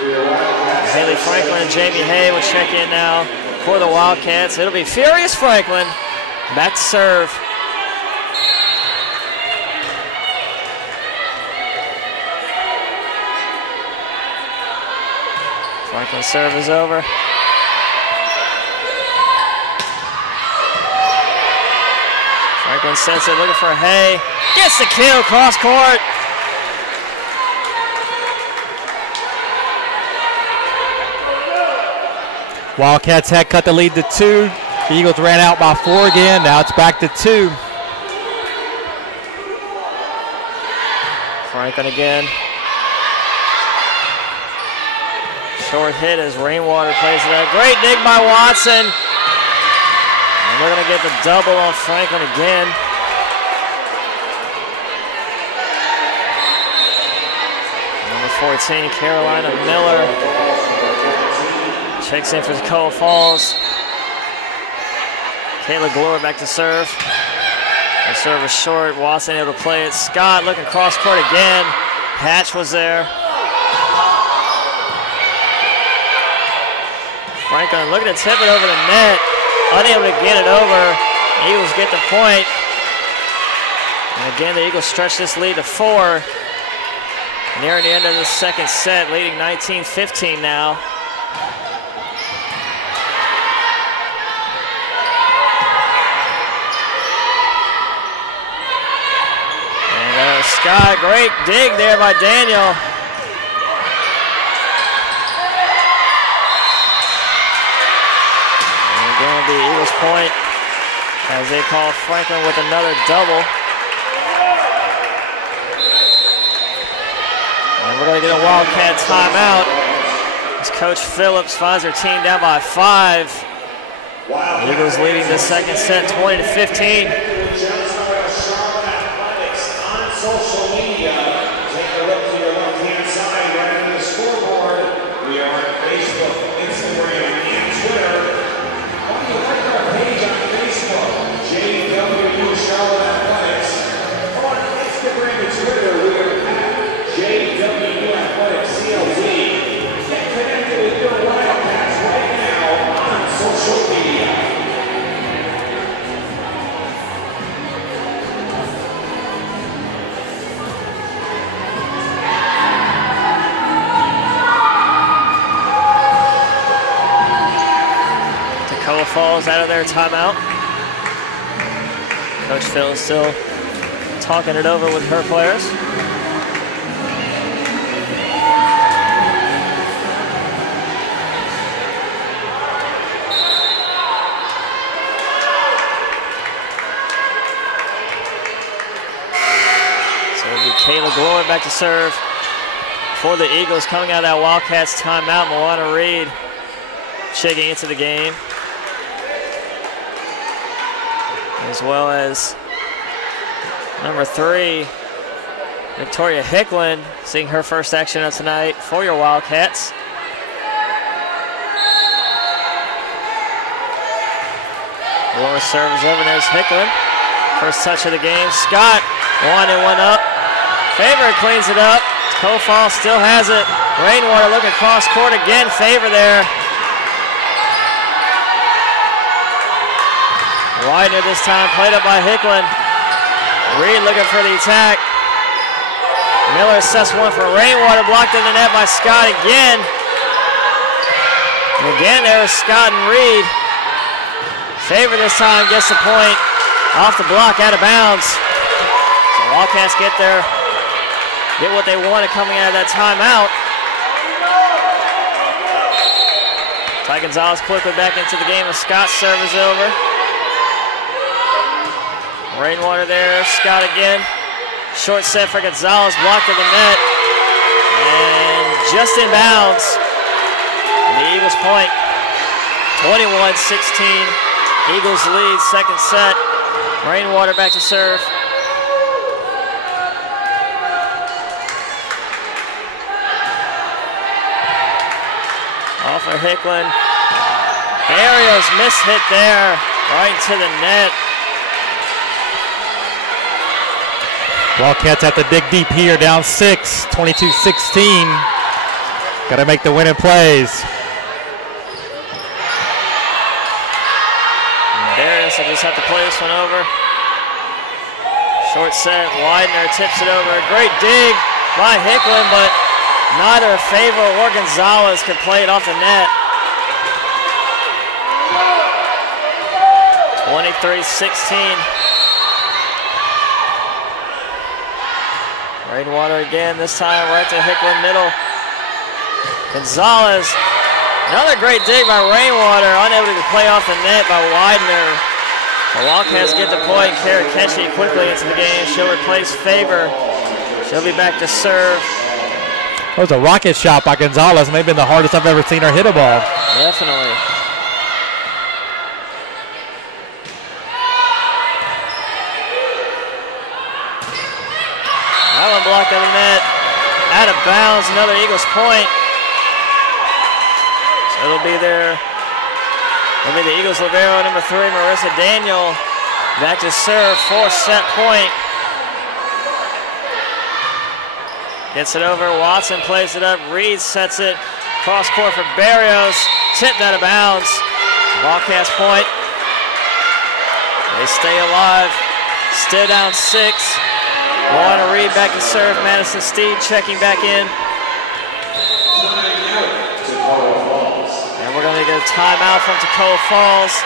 Haley Franklin and Jamie Hay will check in now for the Wildcats. It'll be Furious Franklin back to serve. Franklin's serve is over. Franklin sets it, looking for Hay. Gets the kill, cross court. Wildcats had cut the lead to 2. The Eagles ran out by 4 again. Now it's back to 2. Franklin again. Short hit as Rainwater plays it out. Great dig by Watson. And we're going to get the double on Franklin again. Number 14, Carolina Miller. Checks in for Toccoa Falls. Kayla Glore back to serve. The serve is short. Watson able to play it. Scott looking cross court again. Hatch was there. Franklin looking to tip it over the net. Unable to get it over. Eagles get the point. And again, the Eagles stretch this lead to 4. Nearing the end of the second set, leading 19-15 now. And Scott, great dig there by Daniel. Going to be Eagles point as they call Franklin with another double. And we're going to get a Wildcat timeout as Coach Phillips finds their team down by 5. The Eagles leading the second set 20-15. On social media, take a look to your left-hand side right on the scoreboard. We are on Facebook, Instagram, and Twitter. Like our page on Facebook, JWU Charlotte Athletics. On Instagram and Twitter, we are at JWU Athletics CLT. Get connected with your Wildcats right now on social media. Toccoa Falls out of their timeout. Coach Phil is still talking it over with her players. So it'll be Kayla Glory back to serve for the Eagles coming out of that Wildcats timeout. Moana Reed checking into the game, as well as number 3, Victoria Hicklin, seeing her first action of tonight for your Wildcats. Lower serve is over. There's Hicklin. First touch of the game. Scott, 1 and 1 up. Favor cleans it up. Toccoa Falls still has it. Rainwater looking cross court again. Favor there. Widener this time, played up by Hicklin. Reed looking for the attack. Miller sets one for Rainwater, blocked in the net by Scott again. And again, there's Scott and Reed. Favor this time gets the point off the block, out of bounds. So Wildcats get what they wanted coming out of that timeout. Ty Gonzalez quickly back into the game as Scott's serve is over. Rainwater there, Scott again. Short set for Gonzalez, blocked in the net. And just in bounds. And the Eagles point, 21-16. Eagles lead, second set. Rainwater back to serve. Off of Hicklin. Barrios miss hit there, right to the net. Wildcats have to dig deep here, down 6, 22-16. Got to make the winning plays. Darius will just have to play this one over. Short set, Widener tips it over. Great dig by Hicklin, but neither Favor or Gonzalez could play it off the net. 23-16. Rainwater again, this time right to Hicklin middle. Gonzalez, another great dig by Rainwater, unable to play off the net by Widener. The Wildcats get the point. Kara Ketchy quickly into the game. She'll replace Favor. She'll be back to serve. That was a rocket shot by Gonzalez. Maybe the hardest I've ever seen her hit a ball. Definitely. That one blocked on the net. Out of bounds, another Eagles point. So it'll be there. It'll be the Eagles libero, number 3, Marissa Daniel. Back to serve, 4-set point. Gets it over, Watson plays it up, Reed sets it. Cross court for Barrios, tipped out of bounds. Wildcats point. They stay alive, still down 6. Moana Reed back to serve, Madison Steed checking back in. And we're going to get a timeout from Toccoa Falls.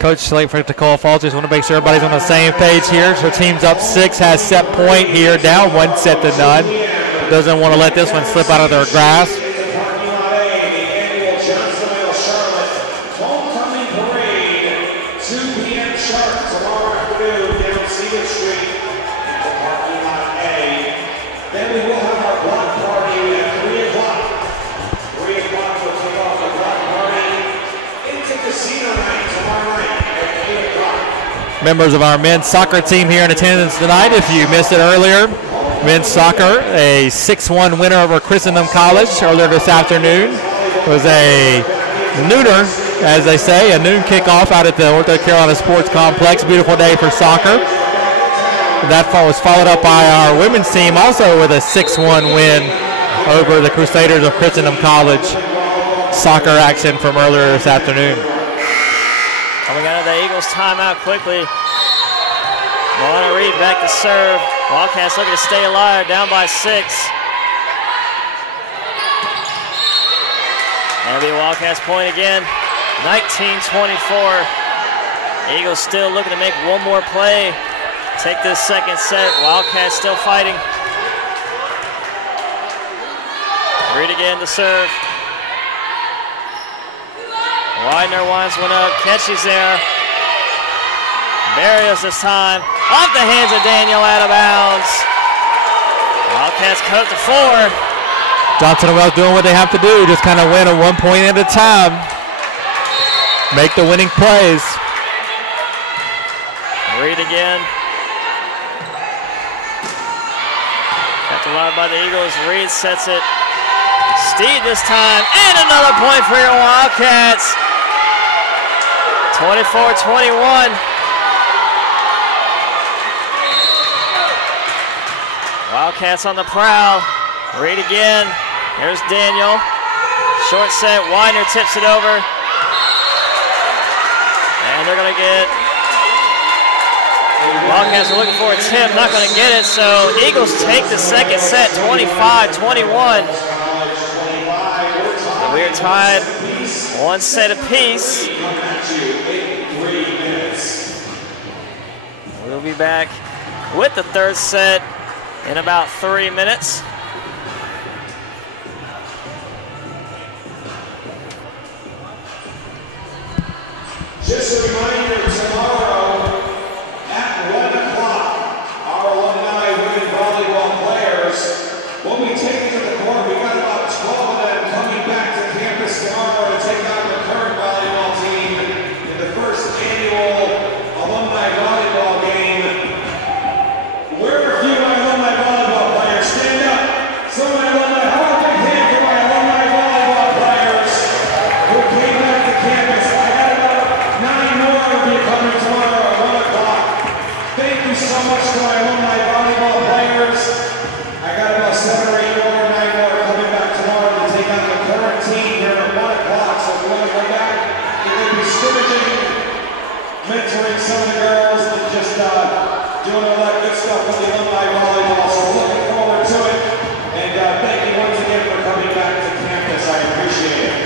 Coach Slate for Toccoa Falls just want to make sure everybody's on the same page here. So team's up 6, has set point here, down 1-0. Doesn't want to let this one slip out of their grasp. Members of our men's soccer team here in attendance tonight. If you missed it earlier, men's soccer, a 6-1 winner over Christendom College earlier this afternoon. It was a nooner, as they say, a noon kickoff out at the Ortho Carolina Sports Complex. Beautiful day for soccer. That was followed up by our women's team also with a 6-1 win over the Crusaders of Christendom College. Soccer action from earlier this afternoon. Coming out of the Eagles timeout quickly. Moana Reed back to serve. Wildcats looking to stay alive, down by 6. That'll be a Wildcats point again. 19-24. Eagles still looking to make one more play. Take this second set. Wildcats still fighting. Reed again to serve. Widener winds one up. Ketchy's there. Barrios this time. Off the hands of Daniel, out of bounds. Wildcats cut to 4. Johnson and Wells doing what they have to do, just kind of win at 1 point at a time. Make the winning plays. Reed again. Kept alive by the Eagles. Reed sets it. Steed this time, and another point for your Wildcats. 24-21. Wildcats on the prowl. Reed again. Here's Daniel. Short set. Widener tips it over. And they're going to get... Wildcats are looking for a tip. Not going to get it. So Eagles take the second set, 25-21. So we are tied 1 set apiece. We'll be back with the third set in about 3 minutes. Just a reminder, tomorrow at 1 o'clock, our alumni women volleyball players will be taken to the court. We've got about 12 of them coming back to campus tomorrow to take on the current volleyball team in the first annual alumni volleyball game. Where are a few of my alumni volleyball players? Stand up. Some of my alumni, how about a big hand for my alumni volleyball players who came back to campus? I had about 9 more mentoring some of the girls and just doing all that good stuff with the alumni volleyball. So we're looking forward to it. And thank you once again for coming back to campus. I appreciate it.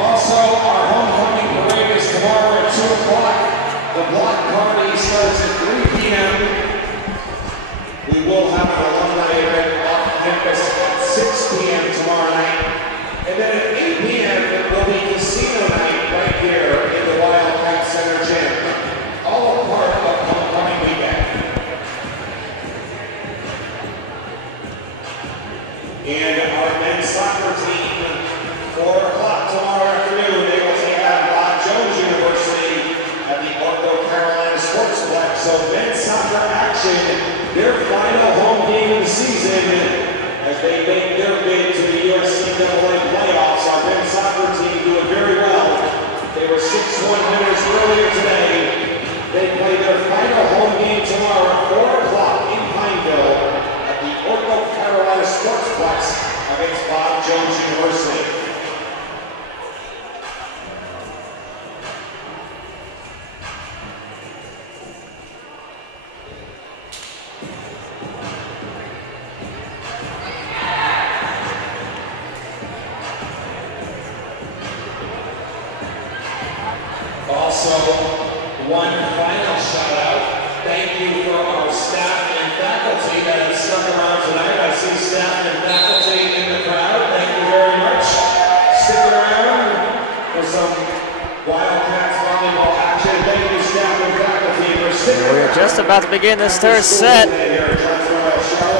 Also, our homecoming parade is tomorrow at 2 o'clock. The block party starts at 3 p.m. We will have an alumni event off campus at 6 p.m. tomorrow night. And then at 8 p.m. it will be casino night right here in the Wildcat Center gym. All a part of homecoming weekend. And our men's soccer team, 4 o'clock tomorrow afternoon, they will take on Bob Jones University at the Orlando Carolina Sportsplex. So men's soccer action, their final home game of the season as they make their bid to the USCAA playoffs. Our men's soccer team doing very well. They were 6-1 winners earlier today. They play their final home game tomorrow at 4 o'clock in Pineville at the Orlando Carolina Sportsplex against Bob Jones University. Also, one final shout out. Thank you for our staff and faculty that have stuck around tonight. I see staff and faculty in the crowd. Thank you very much. Stick around for some Wildcats volleyball action. Thank you, staff and faculty, for sticking around. We're just about to begin this third set.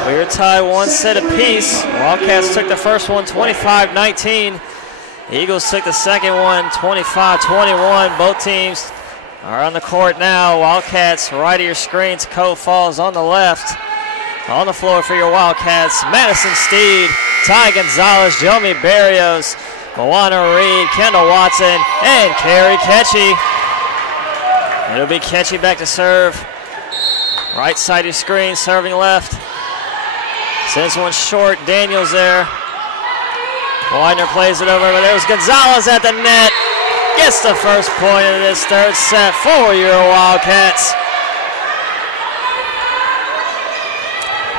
We are tied 1 set apiece. Wildcats took the first one 25-19. Eagles took the second one 25-21. Both teams are on the court now. Wildcats right of your screen. Toccoa Falls on the left. On the floor for your Wildcats, Madison Steed, Ty Gonzalez, Jomi Barrios, Moana Reed, Kendall Watson, and Carrie Ketchy. It'll be Ketchy back to serve. Right side of your screen, serving left. Sends one short, Daniels there. Widener plays it over, but there's Gonzalez at the net. Gets the first point of this third set for your Wildcats.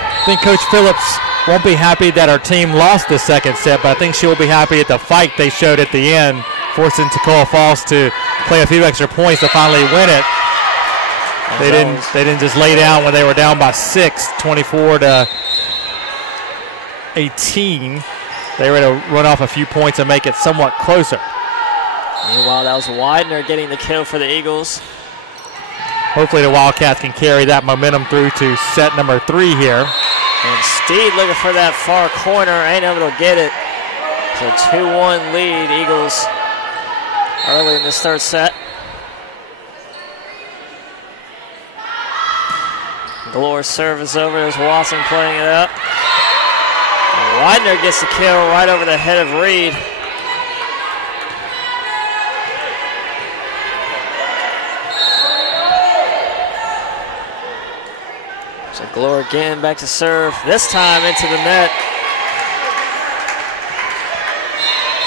I think Coach Phillips won't be happy that our team lost the second set, but I think she'll be happy at the fight they showed at the end, forcing Toccoa Falls to play a few extra points to finally win it. They didn't just lay down when they were down by 6, 24-18. They were to run off a few points and make it somewhat closer. Meanwhile, that was Widener getting the kill for the Eagles. Hopefully the Wildcats can carry that momentum through to set number 3 here. And Steed looking for that far corner, ain't able to get it. So 2-1 lead, Eagles, early in this third set. Galore's serve is over, there's Watson playing it up. And Widener gets the kill right over the head of Reed. So Galore again back to serve, this time into the net.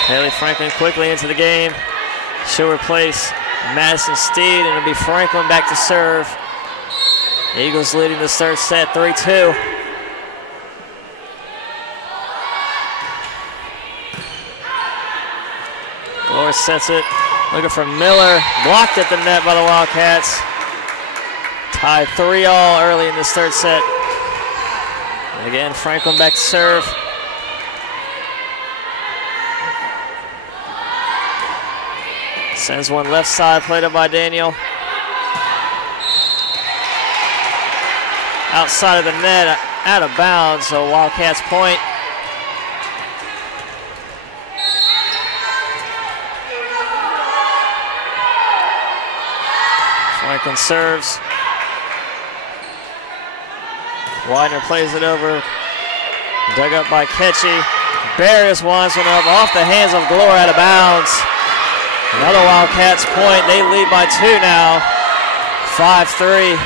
Haley Franklin quickly into the game. She'll replace Madison Steed, and it'll be Franklin back to serve. Eagles leading this third set 3-2. Galore sets it, looking for Miller, blocked at the net by the Wildcats. Tied 3-all early in this third set. And again, Franklin back to serve. Sends one left side, played up by Daniel. Outside of the net, out of bounds, so Wildcats point. Franklin serves. Widener plays it over. Dug up by Ketchy. Barrios winds one up off the hands of Galore, out of bounds. Another Wildcats point. They lead by 2 now. 5-3.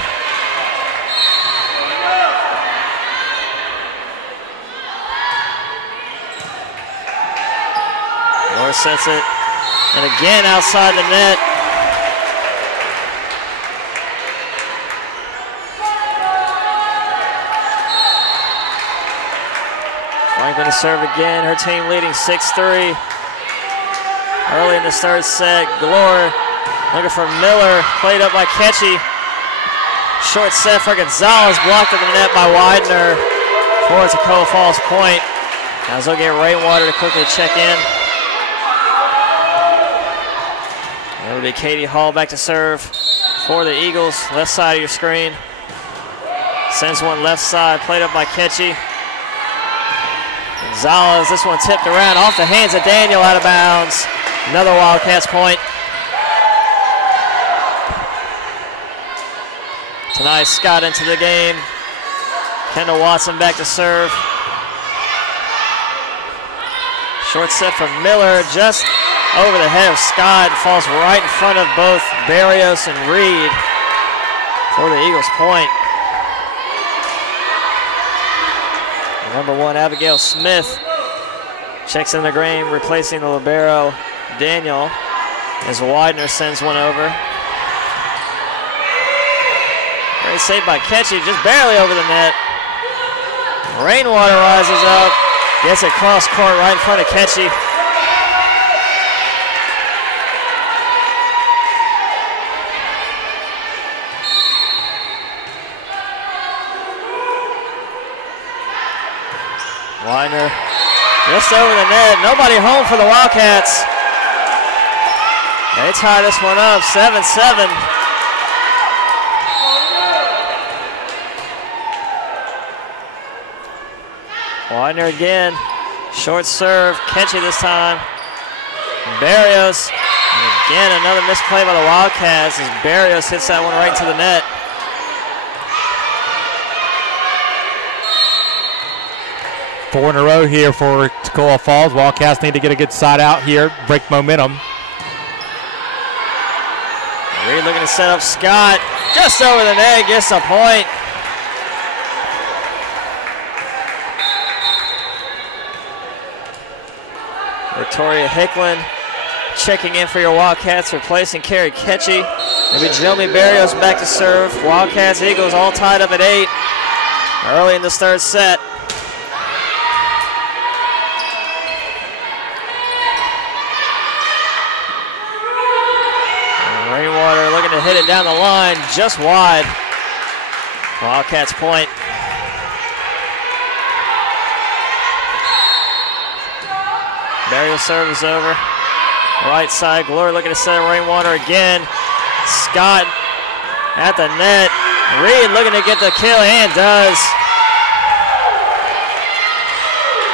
Galore sets it. And again outside the net. Franklin to serve again. Her team leading 6-3. Early in the third set, Glore looking for Miller. Played up by Ketchy. Short set for Gonzalez. Blocked at the net by Widener for Toccoa Falls point. Now they'll get Rainwater to quickly check in. It'll be Katie Hall back to serve for the Eagles. Left side of your screen. Sends one left side. Played up by Ketchy. Gonzalez, this one tipped around off the hands of Daniel, out of bounds. Another Wildcats point. Tonight, Scott into the game. Kendall Watson back to serve. Short set from Miller, just over the head of Scott. Falls right in front of both Barrios and Reed for the Eagles point. Number 1, Abigail Smith checks in the game, replacing the libero Daniel as Widener sends one over. Great save by Ketchy, just barely over the net. Rainwater rises up, gets it cross court right in front of Ketchy. Widener just over the net. Nobody home for the Wildcats. They tie this one up, 7-7. Widener again. Short serve. Ketchy this time. Barrios. And again, another misplay by the Wildcats as Barrios hits that one right to the net. Four in a row here for Toccoa Falls. Wildcats need to get a good side out here, break momentum. Reed looking to set up Scott. Just over the net, gets a point. Victoria Hicklin checking in for your Wildcats, replacing Carrie Ketchy. Maybe Jilmy Barrios back to serve. Wildcats, Eagles all tied up at 8 early in this third set. Rainwater looking to hit it down the line, just wide. Wildcats point. Barrios serve is over. Right side, Glory looking to set Rainwater again. Scott at the net. Reed looking to get the kill, and does.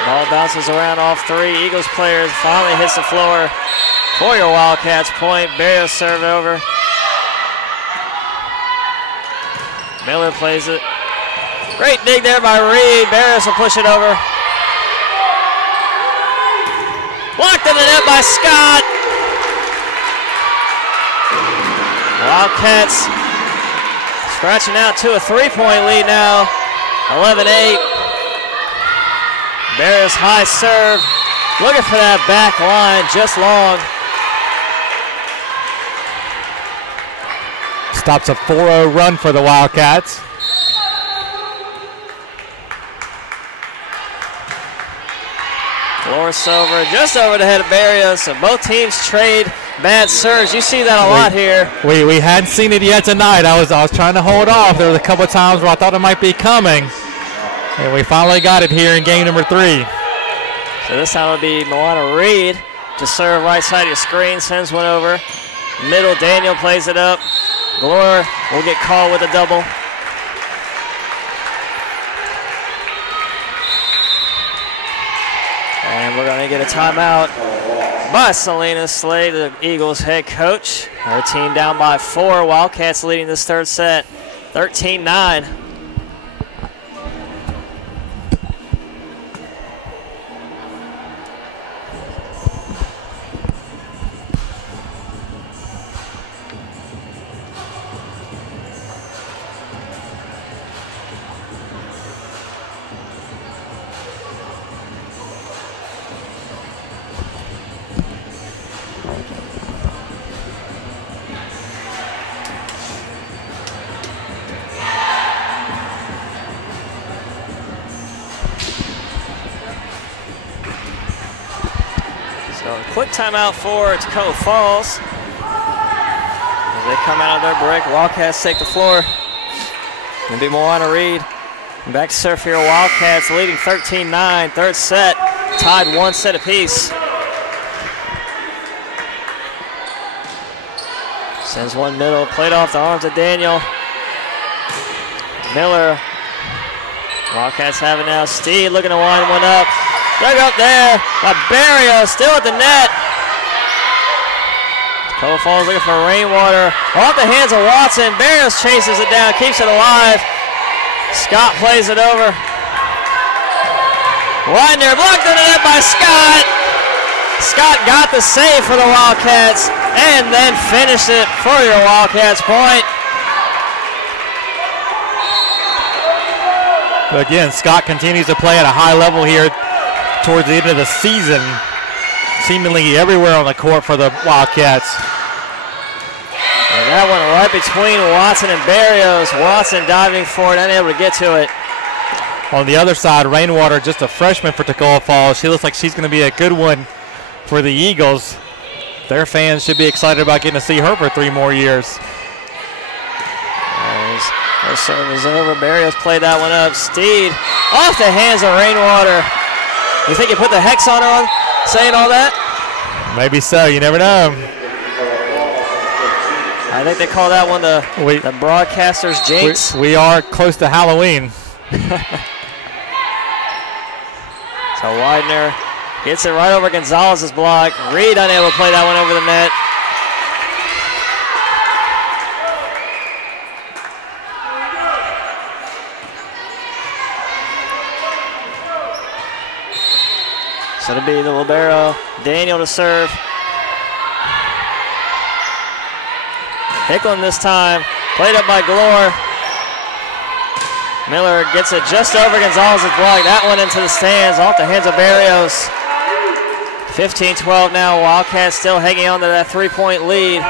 Ball bounces around off 3. Eagles players finally hits the floor for your Wildcats point. Barrios serve over. Miller plays it. Great dig there by Reed. Barrios will push it over. Blocked in the net by Scott. Wildcats scratching out to a 3-point lead now. 11-8. Barrios high serve. Looking for that back line, just long. Stops a 4-0 run for the Wildcats. Loris over, just over the head of Barrios. So both teams trade bad serves. You see that a lot here. We hadn't seen it yet tonight. I was trying to hold off. There was a couple of times where I thought it might be coming. And we finally got it here in game number 3. So this time it'll be Milana Reed to serve right side of your screen. Sends one over. Middle, Daniel plays it up. Glore will get called with a double. And we're going to get a timeout by Selena Slade, the Eagles head coach. Her team down by 4. Wildcats leading this third set, 13-9. quick timeout for Toccoa Falls. As they come out of their break, Wildcats take the floor. Gonna be Moana Reed. Back to serve here, Wildcats leading 13-9. Third set, tied 1 set apiece. Sends one middle, played off the arms of Daniel. Miller. Wildcats have it now. Steed looking to wind one up. Dug up there by Barrios, still at the net. Toccoa Falls looking for rainwater. Off the hands of Watson. Barrios chases it down, keeps it alive. Scott plays it over. Widener blocked in the net by Scott. Scott got the save for the Wildcats and then finished it for your Wildcats point. But again, Scott continues to play at a high level here towards the end of the season, seemingly everywhere on the court for the Wildcats. And that one right between Watson and Barrios. Watson diving for it, unable to get to it. On the other side, Rainwater, just a freshman for Toccoa Falls. She looks like she's going to be a good one for the Eagles. Their fans should be excited about getting to see her for 3 more years. Her serve is over. Barrios played that one up. Steed off the hands of Rainwater. You think you put the hex on her saying all that? Maybe so. You never know. I think they call that one the broadcaster's jinx. We are close to Halloween. So Widener gets it right over Gonzalez's block. Reed unable to play that one over the net. So it'll be the libero, Daniel to serve. Hicklin this time, played up by Glore. Miller gets it just over Gonzalez's block. That one into the stands, off the hands of Barrios. 15-12 now, Wildcats still hanging on to that 3-point lead.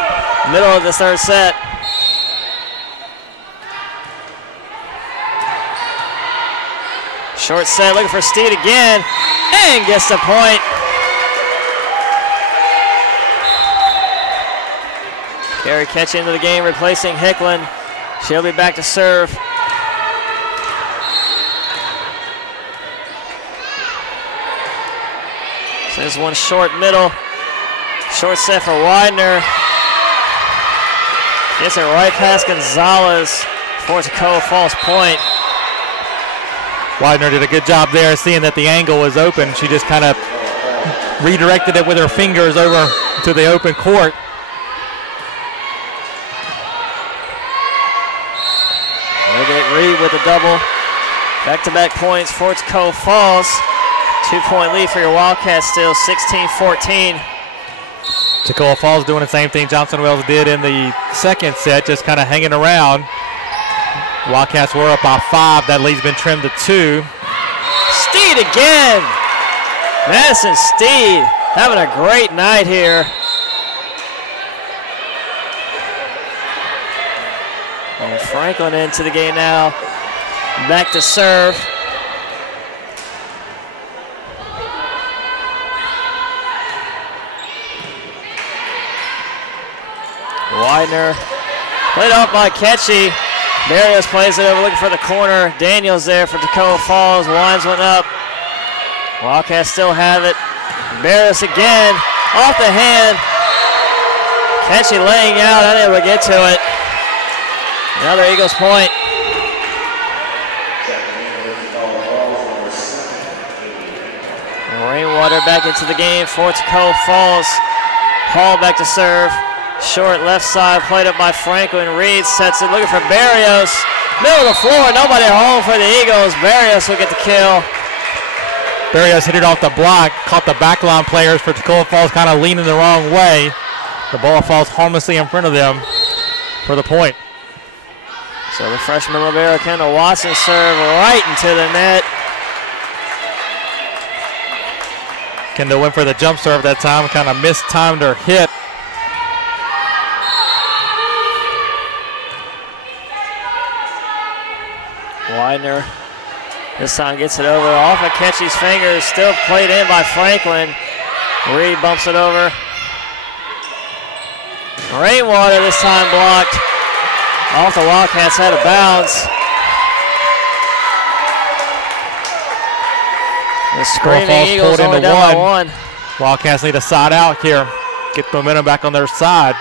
Middle of the third set. Short set, looking for Steed again, and gets the point. Carey Ketch into the game, replacing Hicklin. She'll be back to serve. So there's one short middle. Short set for Widener. Gets it right past Gonzalez for Toccoa Falls point. Widener did a good job there, seeing that the angle was open. She just kind of redirected it with her fingers over to the open court. Look at Reed with a double. Back-to-back points for Toccoa Falls. 2-point lead for your Wildcats still, 16-14. Toccoa Falls doing the same thing Johnson Wales did in the second set, just kind of hanging around. Wildcats were up by 5. That lead's been trimmed to 2. Steed again. Madison Steed having a great night here. And Franklin into the game now. Back to serve. Widener played off by Ketchy. Barrios plays it over, looking for the corner. Daniels there for Toccoa Falls, winds one up. Wildcats still have it. Barrios again, off the hand. Ketchy laying out, unable to get to it. Another Eagles point. Rainwater back into the game for Toccoa Falls. Hall back to serve. Short left side, played up by Franklin. Reed sets it, looking for Barrios. Middle of the floor, nobody home for the Eagles. Barrios will get the kill. Barrios hit it off the block, caught the backline players for Toccoa Falls kind of leaning the wrong way. The ball falls harmlessly in front of them for the point. So the freshman libero, Kendall Watson, serve right into the net. Kendall went for the jump serve that time, kind of mistimed her hit. Widener this time gets it over off of Ketchy's fingers, still played in by Franklin. Reed bumps it over. Rainwater this time blocked. Off the Wildcats, out of bounds. The Screaming Eagles only down by one. Wildcats need a side out here. Get the momentum back on their side.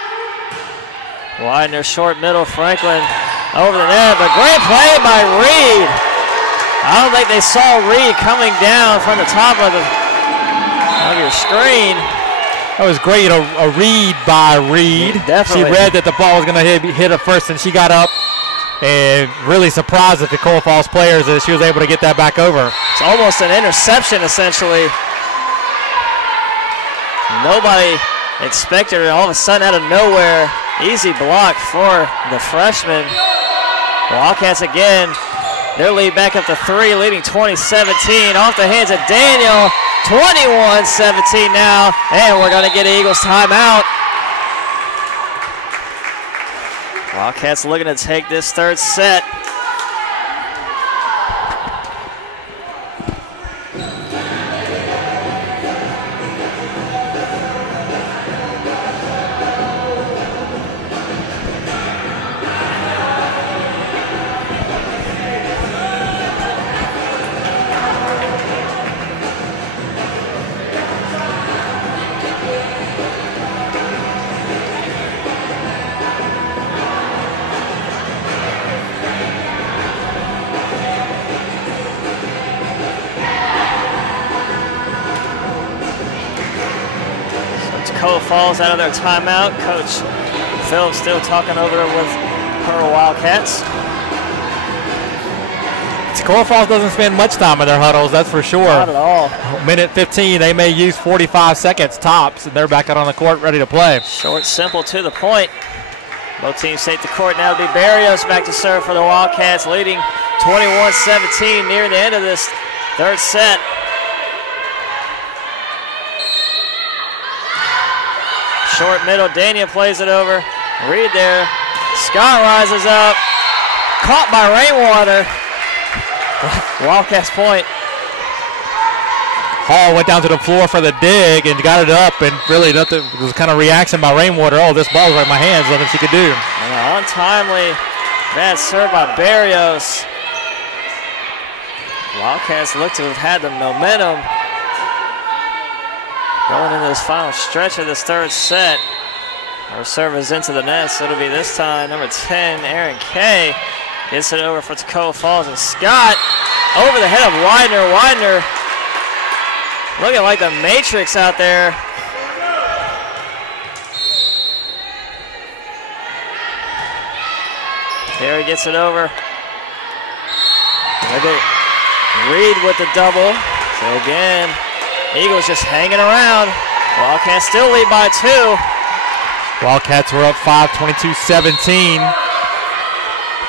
Widener, short middle, Franklin over the net, but great play by Reed. I don't think they saw Reed coming down from the top of your screen. That was great, a read by Reed. Definitely. She read that the ball was going to hit her first, and she got up and really surprised the Toccoa Falls players that she was able to get that back over. It's almost an interception, essentially. Nobody expected it. All of a sudden, out of nowhere, easy block for the freshman. Wildcats again, their lead back up to 3, leading 20-17. Off the hands of Daniel, 21-17 now, and we're going to get an Eagles timeout. Wildcats looking to take this third set. Toccoa Falls out of their timeout. Coach Phillips still talking over with her Wildcats. Toccoa Falls doesn't spend much time in their huddles, that's for sure. Not at all. Minute 15, they may use 45 seconds tops, and they're back out on the court ready to play. Short, simple, to the point. Both teams take the court now. It'll be Barrios back to serve for the Wildcats, leading 21-17 near the end of this third set. Short middle, Daniel plays it over. Reed there. Scott rises up. Caught by Rainwater. Wildcats point. Hall went down to the floor for the dig and got it up, and really nothing. It was kind of reaction by Rainwater. Oh, this ball's right in my hands. Nothing she could do. And an untimely bad serve by Barrios. Wildcats look to have had the momentum going into this final stretch of this third set. Our serve is into the net, so it'll be this time number 10, Aaron Kay, gets it over for Toccoa Falls, and Scott over the head of Widener. Widener looking like the Matrix out there. Terry gets it over. Reed with the double. So again, Eagles just hanging around. Wildcats still lead by 2. Wildcats were up 5, 22-17.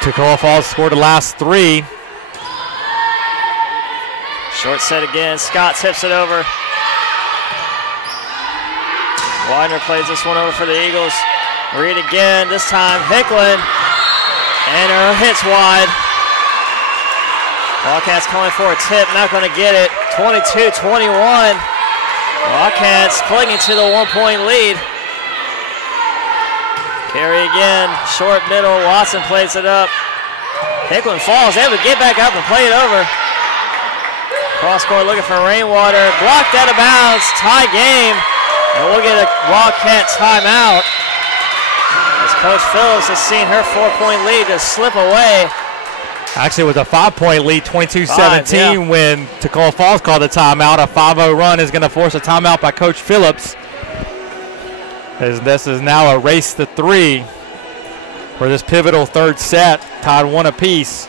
Toccoa Falls scored the last 3. Short set again. Scott tips it over. Widener plays this one over for the Eagles. Reed again. This time Hicklin. And her hits wide. Wildcats calling for a tip. Not going to get it. 22-21. Wildcats clinging to the 1-point lead. Carry again, short middle, Watson plays it up. Hicklin falls, able to get back up and play it over. Cross court looking for Rainwater, blocked out of bounds, tie game. And we'll get a Wildcat timeout. As Coach Phillips has seen her 4-point lead just slip away. Actually, it was a 5-point lead, 22-17, when Toccoa Falls called a timeout. A 5-0 run is going to force a timeout by Coach Phillips. As this is now a race to 3 for this pivotal third set, tied 1 apiece.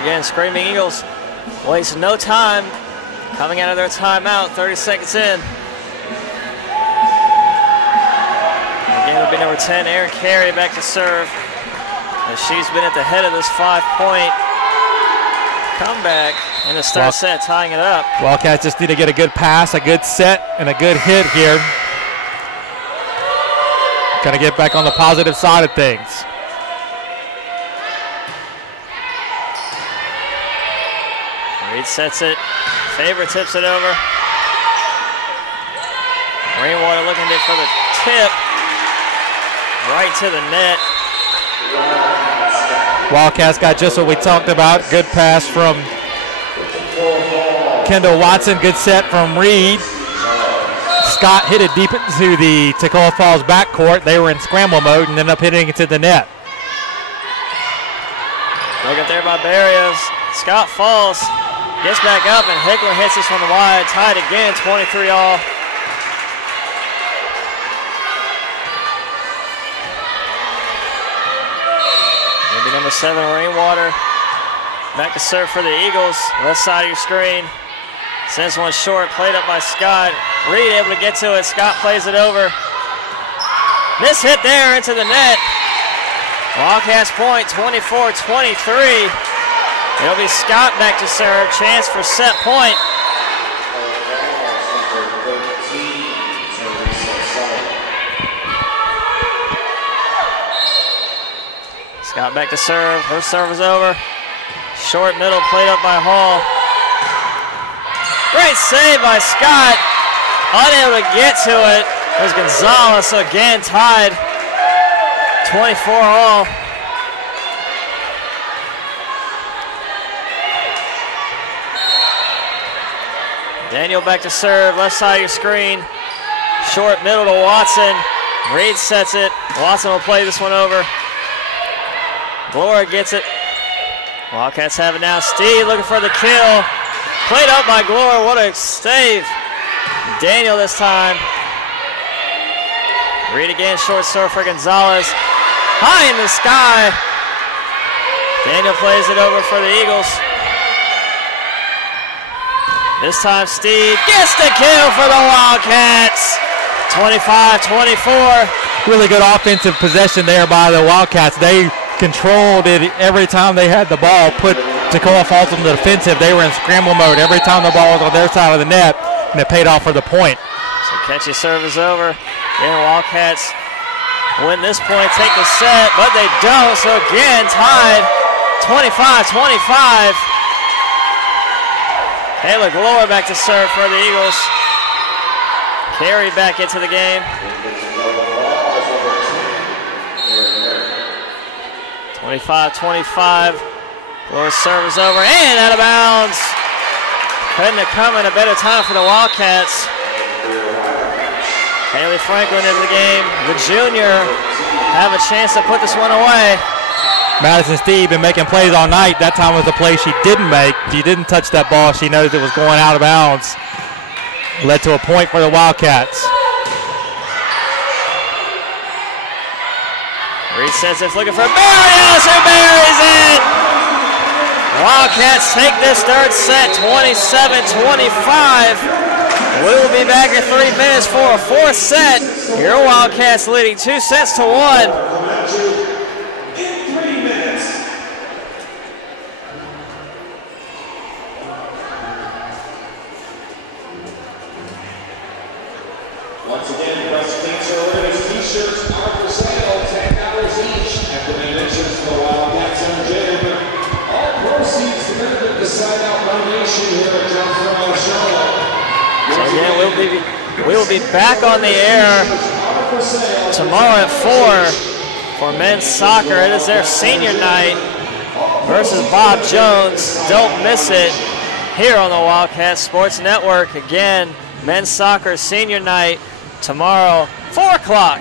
Again, Screaming Eagles waste no time coming out of their timeout, 30 seconds in. Again, it'll be number 10, Aaron Carey, back to serve. as she's been at the head of this 5-point comeback in the third set, tying it up. Wildcats just need to get a good pass, a good set, and a good hit here. Got to get back on the positive side of things. Reed sets it. Favorite tips it over. Rainwater looking for the tip. Right to the net. Wildcats got just what we talked about. Good pass from Kendall Watson. Good set from Reed. Scott hit it deep into the Toccoa Falls backcourt. They were in scramble mode and ended up hitting it to the net. Look up there by Barrios. Scott Falls gets back up and Hickler hits this from the wide. Tied again, 23-all. Maybe number 7, Rainwater. Back to serve for the Eagles. Left side of your screen. Sends one short, played up by Scott. Reed able to get to it. Scott plays it over. Miss hit there into the net. Wildcats point, 24-23. It'll be Scott back to serve. Chance for set point. Scott back to serve. Her serve is over. Short middle, played up by Hall. Great save by Scott. Unable to get to it. There's Gonzalez again tied. 24-all. Daniel back to serve, left side of your screen. Short middle to Watson. Reed sets it. Watson will play this one over. Gloria gets it. Wildcats have it now. Steve looking for the kill. Played up by Gloria. What a save. Daniel this time. Reed again, short serve for Gonzalez. High in the sky. Daniel plays it over for the Eagles. This time Steve gets the kill for the Wildcats. 25-24. Really good offensive possession there by the Wildcats. They controlled it every time they had the ball, put Toccoa Falls on the defensive. They were in scramble mode every time the ball was on their side of the net, and it paid off for the point. So catchy serve is over. Again, Wildcats win this point, take the set, but they don't. So again, tied 25-25. Kayla Gloria back to serve for the Eagles. Carey back into the game. 25-25. Gloria's serve is over and out of bounds. Couldn't have come at a better time for the Wildcats. Haley Franklin into the game. The junior have a chance to put this one away. Madison Steve been making plays all night. That time was the play she didn't make. She didn't touch that ball. She knows it was going out of bounds. Led to a point for the Wildcats. Reed says it's looking for Barrios, who buries it! Wildcats take this third set, 27-25. We will be back in 3 minutes for a fourth set. Your Wildcats leading 2-1. Once again, breast cancer awareness t-shirts are for sale, $10 each. After the mentions for Wildcats and JWU. All proceeds to benefit the Side Out Foundation here at Toccoa Falls. So again, we will be back on the air tomorrow at 4 for men's soccer. It is their senior night versus Bob Jones. Don't miss it here on the Wildcat Sports Network. Again, men's soccer senior night tomorrow, 4 o'clock.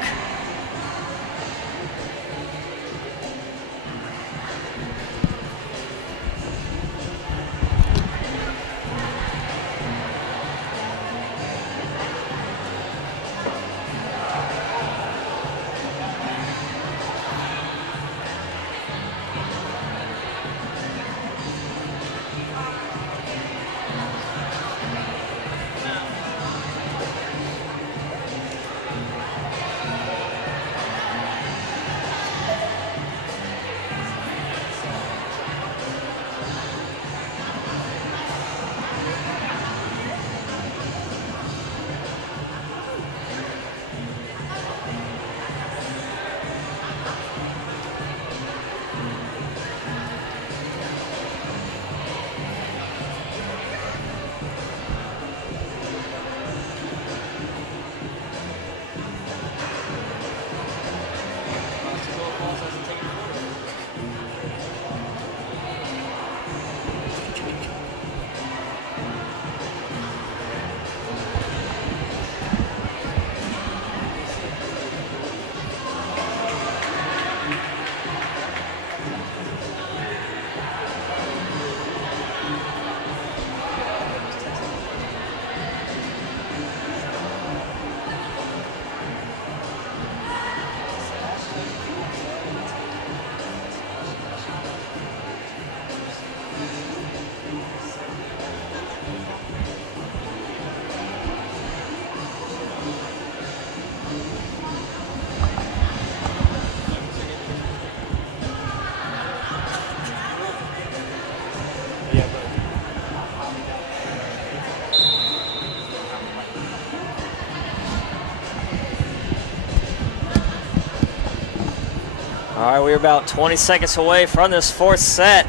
All right, we're about 20 seconds away from this fourth set.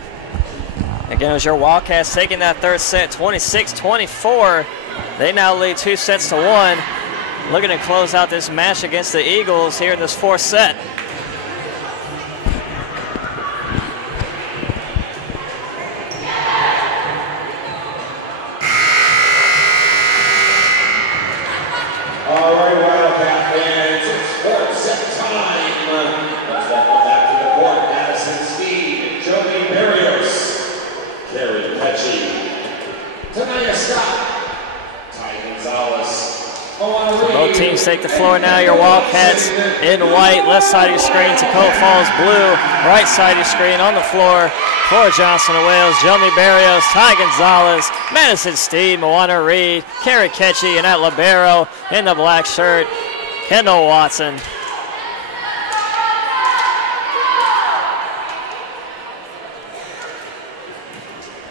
Again, it was your Wildcats taking that third set, 26-24. They now lead 2 sets to 1. Looking to close out this match against the Eagles here in this fourth set. All right, Wildcat fans, it's fourth set time. Let's welcome back to the court Madison Speed, Joey Barrios, Carrie Petchy, Tanaya Scott, Ty Gonzalez. So both teams take the floor now. Your Wildcats in white, left side of your screen. Toccoa Falls blue, right side of your screen on the floor. For Johnson and Wales, Jomi Barrios, Ty Gonzalez, Madison Steed, Moana Reed, Carrie Ketchy, and at libero in the black shirt, Kendall Watson.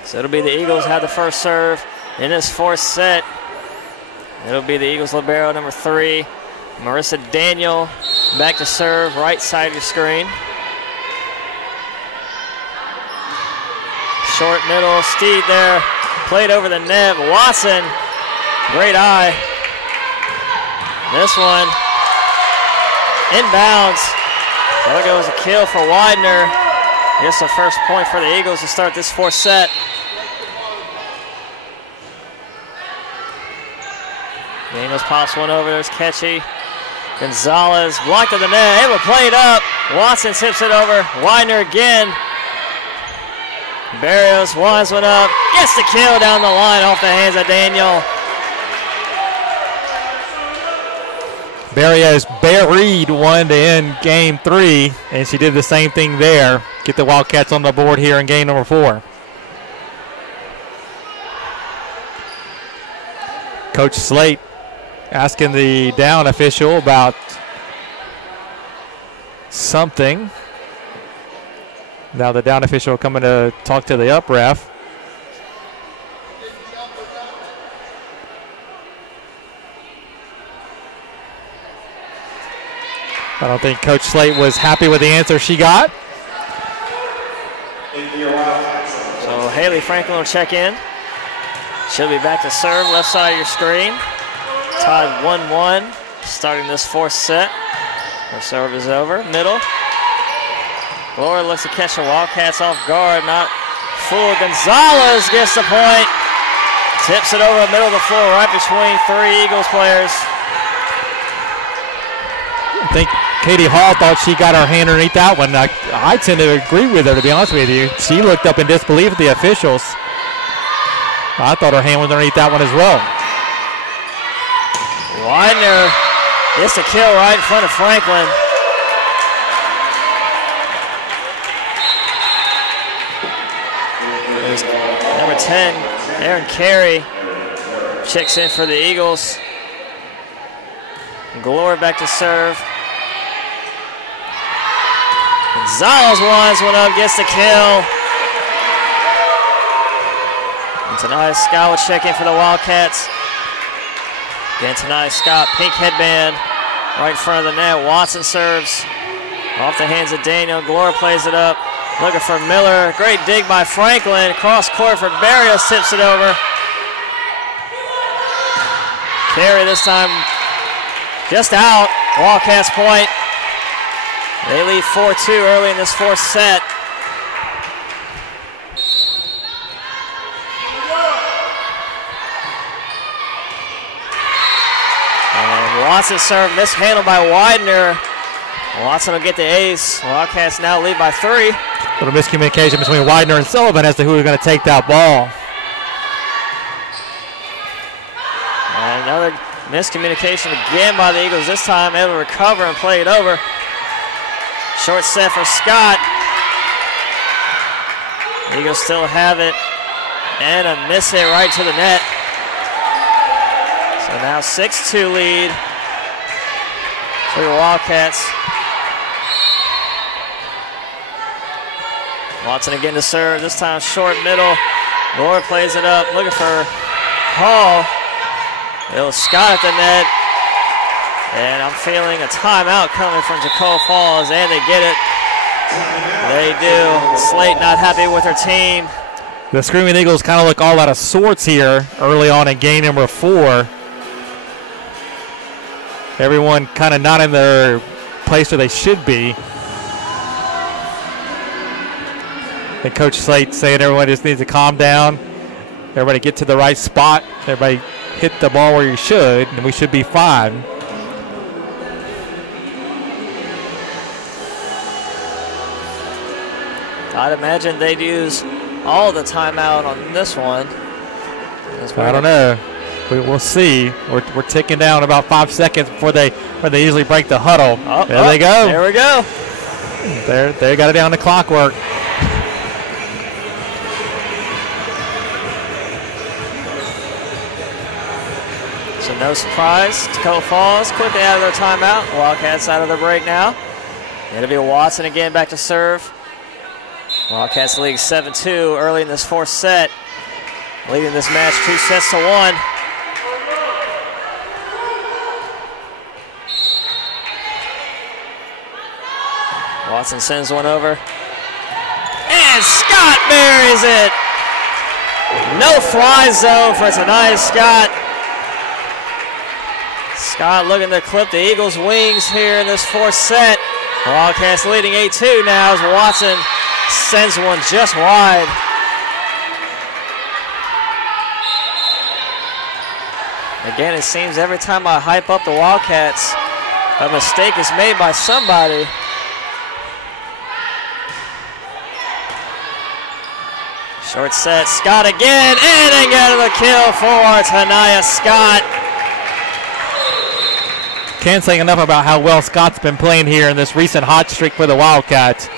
So it'll be the Eagles have the first serve in this fourth set. It'll be the Eagles libero number 3, Marissa Daniel, back to serve, right side of your screen. Short middle, Steed there, played over the net. Watson, great eye. This one, inbounds. There goes a kill for Widener. Gets the first point for the Eagles to start this fourth set. Daniels pops one over, there's Ketchy. Gonzalez blocked at the net, able to play it up. Watson tips it over, Widener again. Barrios winds one up, gets the kill down the line off the hands of Daniel. Barrios buried one to end game 3, and she did the same thing there. Get the Wildcats on the board here in game number 4. Coach Slate asking the down official about something. Now the down official coming to talk to the up ref. I don't think Coach Slate was happy with the answer she got. So Haley Franklin will check in. She'll be back to serve, left side of your screen. Tied 1-1, starting this fourth set. Her serve is over, middle. Gloria looks to catch the Wildcats off guard, not full. Gonzalez gets the point. Tips it over the middle of the floor, right between 3 Eagles players. I think Katie Hall thought she got her hand underneath that one. I tend to agree with her, to be honest with you. She looked up in disbelief at the officials. I thought her hand was underneath that one as well. Widener gets a kill right in front of Franklin. Number 10, Aaron Carey, checks in for the Eagles. Gloria back to serve. Gonzalez winds one up, gets the kill. And Tanaya Scott will check in for the Wildcats. Again, Tanaya Scott, pink headband, right in front of the net. Watson serves off the hands of Daniel. Gloria plays it up, looking for Miller. Great dig by Franklin. Cross court for Barrios, tips it over. Carey this time just out. Wildcats point. They lead 4-2 early in this fourth set. Watson serve mishandled by Widener. Watson will get the ace. Wildcats now lead by 3. A little miscommunication between Widener and Sullivan as to who is going to take that ball. And another miscommunication again by the Eagles. This time able to recover and play it over. Short set for Scott. Eagles still have it. And a miss hit right to the net. So now 6-2 lead for your Wildcats. Watson again to serve, this time short middle. Gloria plays it up, looking for Hall. It was Scott at the net. And I'm feeling a timeout coming from Toccoa Falls, and they get it. They do. Slate not happy with her team. The Screaming Eagles kind of look all out of sorts here early on in game number 4. Everyone kind of not in their place where they should be. And Coach Slate saying everyone just needs to calm down. Everybody get to the right spot. Everybody hit the ball where you should, and we should be fine. I'd imagine they'd use all the timeout on this one. I don't know. We'll see. We're ticking down about 5 seconds before they usually break the huddle. There they go. There we go. They got it down to clockwork. So no surprise. Toccoa Falls quickly out of their timeout. Wildcats out of their break now. It'll be Watson again back to serve. Wildcats lead 7-2 early in this 4th set. Leading this match 2-1. Watson sends one over. And Scott buries it. No fly zone for tonight, Scott. Scott looking to clip the Eagles' wings here in this 4th set. Wildcats leading 8-2 now as Watson sends one just wide. Again, it seems every time I hype up the Wildcats, a mistake is made by somebody. Short set, Scott again, and they get the kill for Tanaya Scott. Can't say enough about how well Scott's been playing here in this recent hot streak for the Wildcats.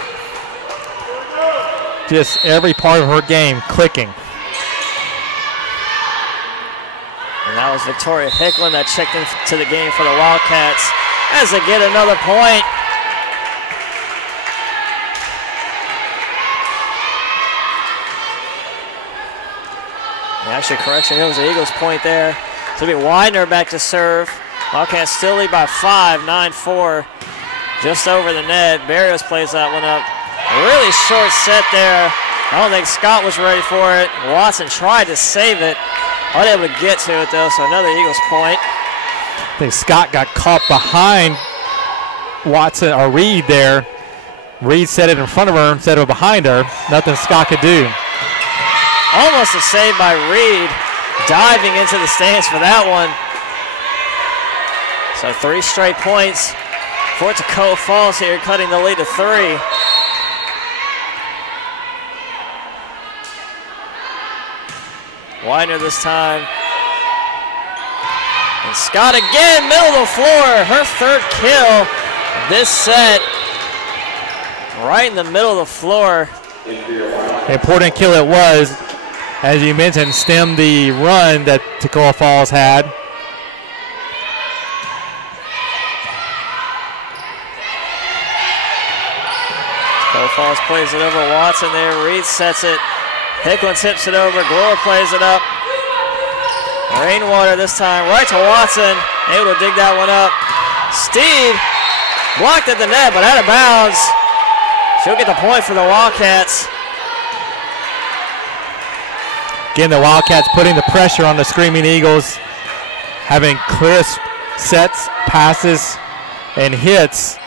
Just every part of her game clicking. And that was Victoria Hicklin that checked into the game for the Wildcats as they get another point. Actually, correction, it was the Eagles' point there. So it'll be Widener back to serve. Wildcats still lead by 5, 9-4. Just over the net. Barrios plays that one up. A really short set there. I don't think Scott was ready for it. Watson tried to save it. Unable to get to it, though, so another Eagles point. I think Scott got caught behind Watson or Reed there. Reed set it in front of her instead of behind her. Nothing Scott could do. Almost a save by Reed, diving into the stands for that one. So 3 straight points for Toccoa Falls here, cutting the lead to 3. Widener this time. And Scott again, middle of the floor. Her 3rd kill this set. Right in the middle of the floor. Important kill it was. As you mentioned, stemmed the run that Toccoa Falls had. Toccoa Falls plays it over Watson there. Reed sets it. Hicklin tips it over. Glover plays it up. Rainwater this time right to Watson. Able to dig that one up. Steve blocked at the net, but out of bounds. She'll get the point for the Wildcats. Again, the Wildcats putting the pressure on the Screaming Eagles, having crisp sets, passes, and hits,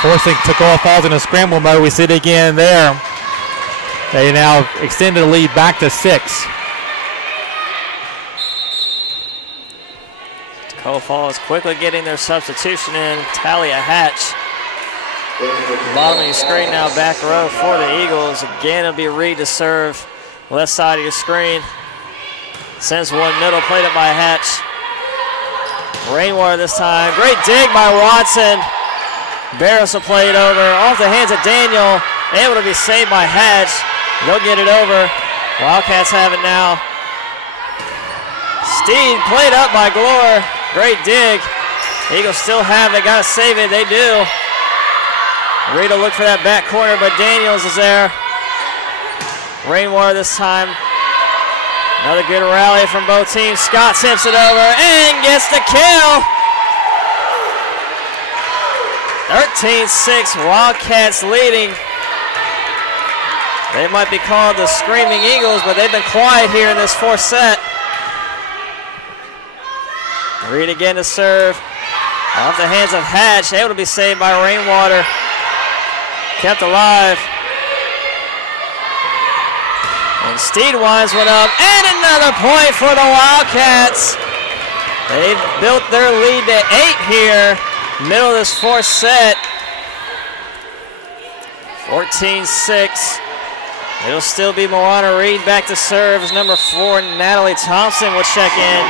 forcing Toccoa Falls in a scramble mode. We see it again there. They now extend the lead back to 6. Toccoa Falls quickly getting their substitution in. Talia Hatch. Bottom of your screen now, back row for the Eagles. Again, it'll be Reed to serve. Left side of your screen. Sends one middle, played up by Hatch. Rainwater this time. Great dig by Watson. Barros will play it over. Off the hands of Daniel. Able to be saved by Hatch. They'll get it over. Wildcats have it now. Steed played up by Glore. Great dig. Eagles still have it. Got to save it. They do. Reed will look for that back corner, but Daniels is there. Rainwater this time. Another good rally from both teams. Scott tips it over and gets the kill. 13-6, Wildcats leading. They might be called the Screaming Eagles, but they've been quiet here in this fourth set. Reed again to serve. Off the hands of Hatch, able to be saved by Rainwater. Kept alive. And Steed winds one up, and another point for the Wildcats. They've built their lead to 8 here, middle of this fourth set. 14-6. It'll still be Moana Reed back to serve as number 4, Natalie Thompson will check in,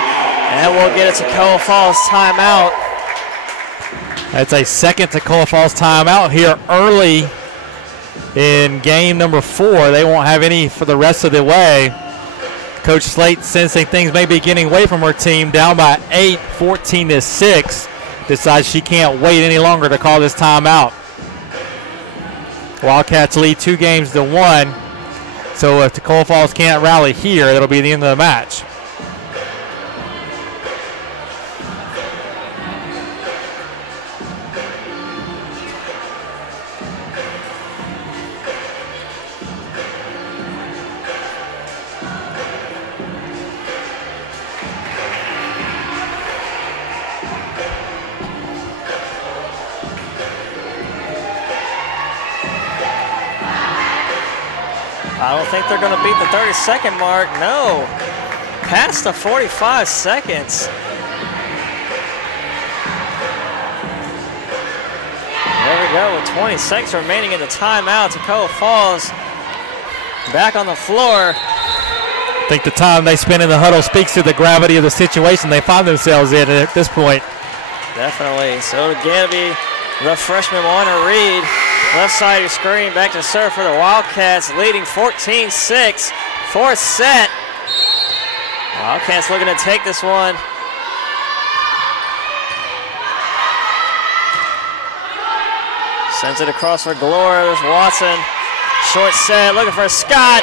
and we'll get a Toccoa Falls timeout. That's a second Toccoa Falls timeout here early in game number 4. They won't have any for the rest of the way. Coach Slate, sensing things may be getting away from her team, down by 8, 14-6, decides she can't wait any longer to call this timeout. Wildcats lead 2 games to 1. So if Toccoa Falls can't rally here, that'll be the end of the match. I don't think they're going to beat the 30-second mark. No. Past the 45 seconds. There we go with 20 seconds remaining in the timeout. Toccoa Falls back on the floor. I think the time they spend in the huddle speaks to the gravity of the situation they find themselves in at this point. Definitely. So again, it'll be the freshman Moana Reed. Left side of your screen, back to serve for the Wildcats, leading 14-6, fourth set. Wildcats looking to take this one. Sends it across for Galore. There's Watson. Short set, looking for Scott.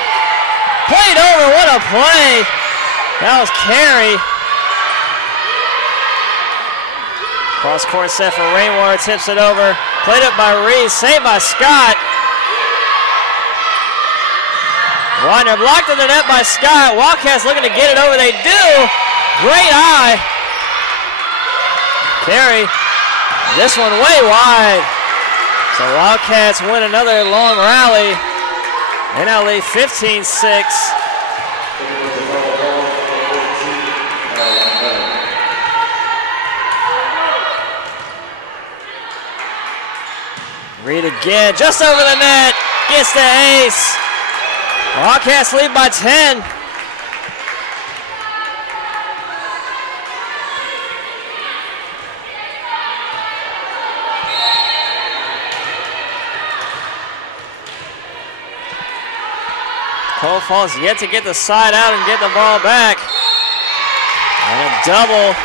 Played over, what a play. That was Carey. Cross court set for Rainwater, tips it over. Played up by Reed, saved by Scott. Widener blocked in the net by Scott. Wildcats looking to get it over, they do. Great eye. Carey, this one way wide. So Wildcats win another long rally. They now lead 15-6. Reed again, just over the net, gets the ace. Wildcats lead by 10. Toccoa Falls yet to get the side out and get the ball back. And a double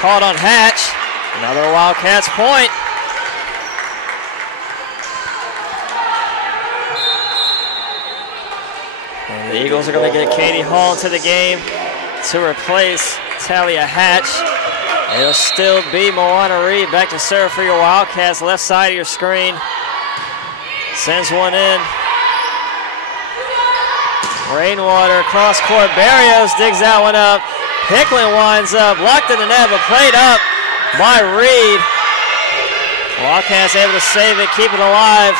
called on Hatch. Another Wildcats point. And the Eagles are going to get Katie Hall into the game to replace Talia Hatch. It'll still be Moana Reed back to serve for your Wildcats. Left side of your screen. Sends one in. Rainwater, cross court. Barrios digs that one up. Hicklin winds up. Blocked in the net, but played up by Reed. Wildcats able to save it, keep it alive.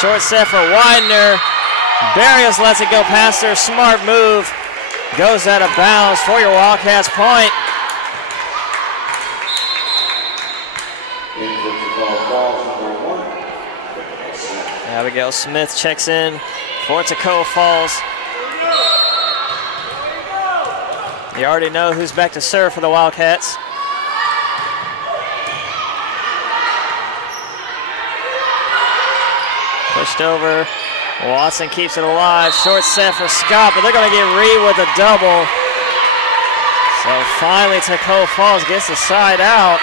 Short set for Widener. Barrios lets it go past her. Smart move. Goes out of bounds for your Wildcats point. Abigail Smith checks in for Toccoa Falls. You already know who's back to serve for the Wildcats. Pushed over. Watson keeps it alive. Short set for Scott, but they're going to get Reed with a double. So finally, Toccoa Falls gets the side out.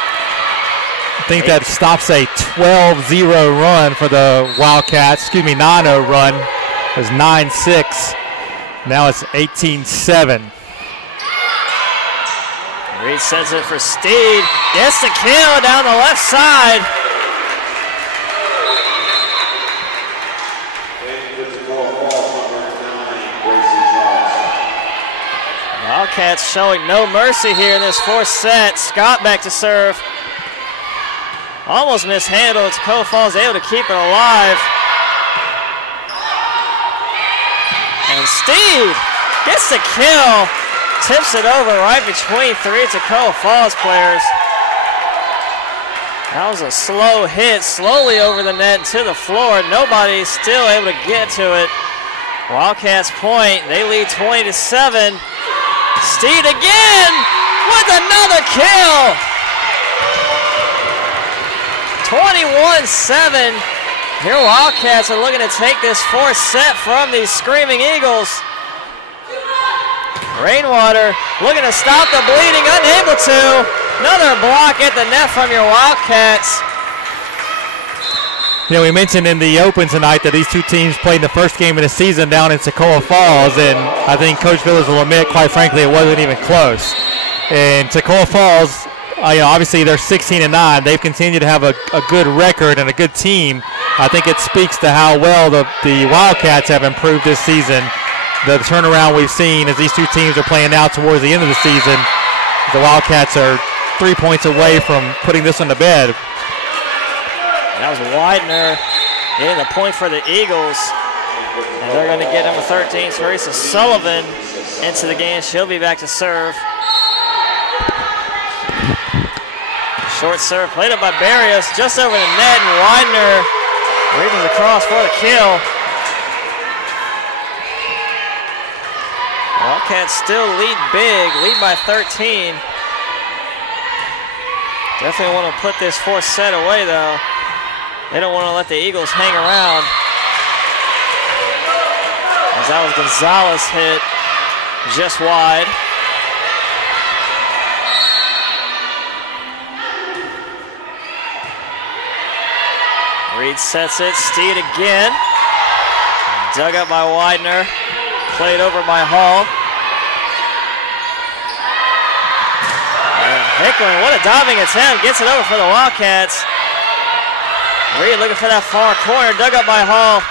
I think that stops a 12-0 run for the Wildcats. 9-0 run. It was 9-6. Now it's 18-7. Reed sends it for Steed. Gets the kill down the left side. Wildcats showing no mercy here in this fourth set. Scott back to serve. Almost mishandled. Toccoa Falls able to keep it alive. And Steed gets the kill. Tips it over right between three Toccoa Falls players. That was a slow hit, slowly over the net to the floor. Nobody still able to get to it. Wildcats point. They lead 20-7. Steed again with another kill. 21-7. Here Wildcats are looking to take this fourth set from these Screaming Eagles. Rainwater looking to stop the bleeding, unable to. Another block at the net from your Wildcats. You know, we mentioned in the open tonight that these two teams played the first game of the season down in Toccoa Falls, and I think Coach Villers will admit, quite frankly, it wasn't even close. And Toccoa Falls, you know, obviously they're 16-9. They've continued to have a good record and a good team. I think it speaks to how well the Wildcats have improved this season. The turnaround we've seen as these two teams are playing out towards the end of the season. The Wildcats are 3 points away from putting this one to bed. That was Widener getting the point for the Eagles. And they're going to get number 13, Teresa Sullivan, into the game. She'll be back to serve. Short serve played up by Barrios just over the net, and Widener reaches across for the kill. Wildcats still lead big, lead by 13. Definitely want to put this fourth set away though. They don't want to let the Eagles hang around. As that was Gonzalez hit just wide. Reed sets it, Steed again. Dug up by Widener. Played over by Hall. And Hickling, what a diving attempt. Gets it over for the Wildcats. Reed looking for that far corner. Dug up by Hall.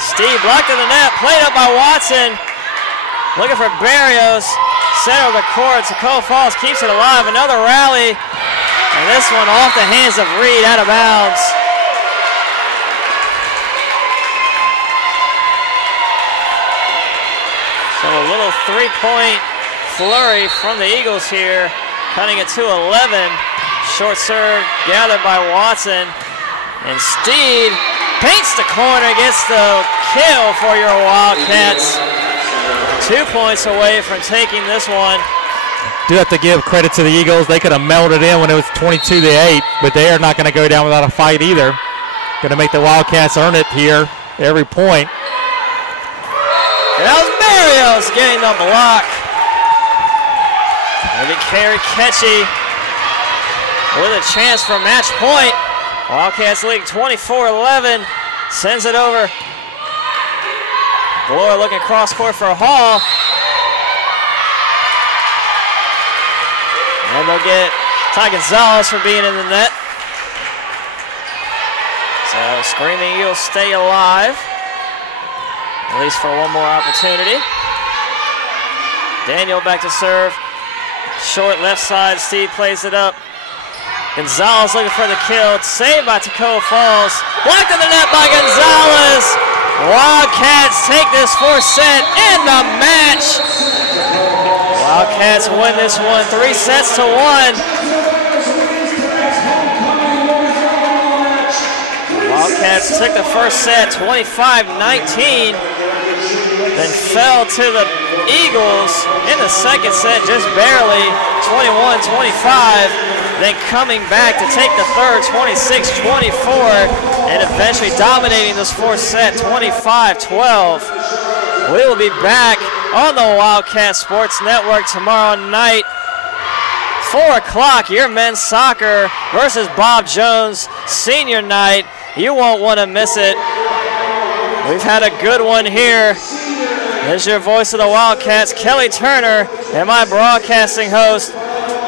Steve blocked in the net. Played up by Watson. Looking for Barrios. Center of the court. Toccoa Falls keeps it alive. Another rally. And this one off the hands of Reed, out of bounds. So a little three-point flurry from the Eagles here, cutting it to 11. Short serve gathered by Watson. And Steed paints the corner, gets the kill for your Wildcats. 2 points away from taking this one. Do have to give credit to the Eagles. They could have melted in when it was 22-8, but they are not going to go down without a fight either. Going to make the Wildcats earn it here every point. And that was Barrios getting the block. Maybe Carey Ketchy with a chance for match point. Wildcats lead 24-11. Sends it over. Galore looking cross court for Hall. And they'll get Ty Gonzalez for being in the net. So Screaming Eagles stay alive, at least for one more opportunity. Daniel back to serve. Short left side, Steve plays it up. Gonzalez looking for the kill. Saved by Toccoa Falls. Blocked in the net by Gonzalez. Wildcats take this fourth set in the match. Wildcats win this one 3-1. Wildcats took the first set 25-19, then fell to the Eagles in the second set just barely 21-25, then coming back to take the third 26-24, and eventually dominating this fourth set 25-12. We will be back on the Wildcat Sports Network tomorrow night, 4 o'clock, your men's soccer versus Bob Jones senior night. You won't want to miss it. We've had a good one here This is your voice of the Wildcats, Kelly Turner, and my broadcasting host,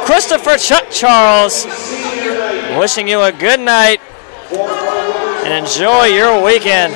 Christopher Chuck Charles. Wishing you a good night and enjoy your weekend.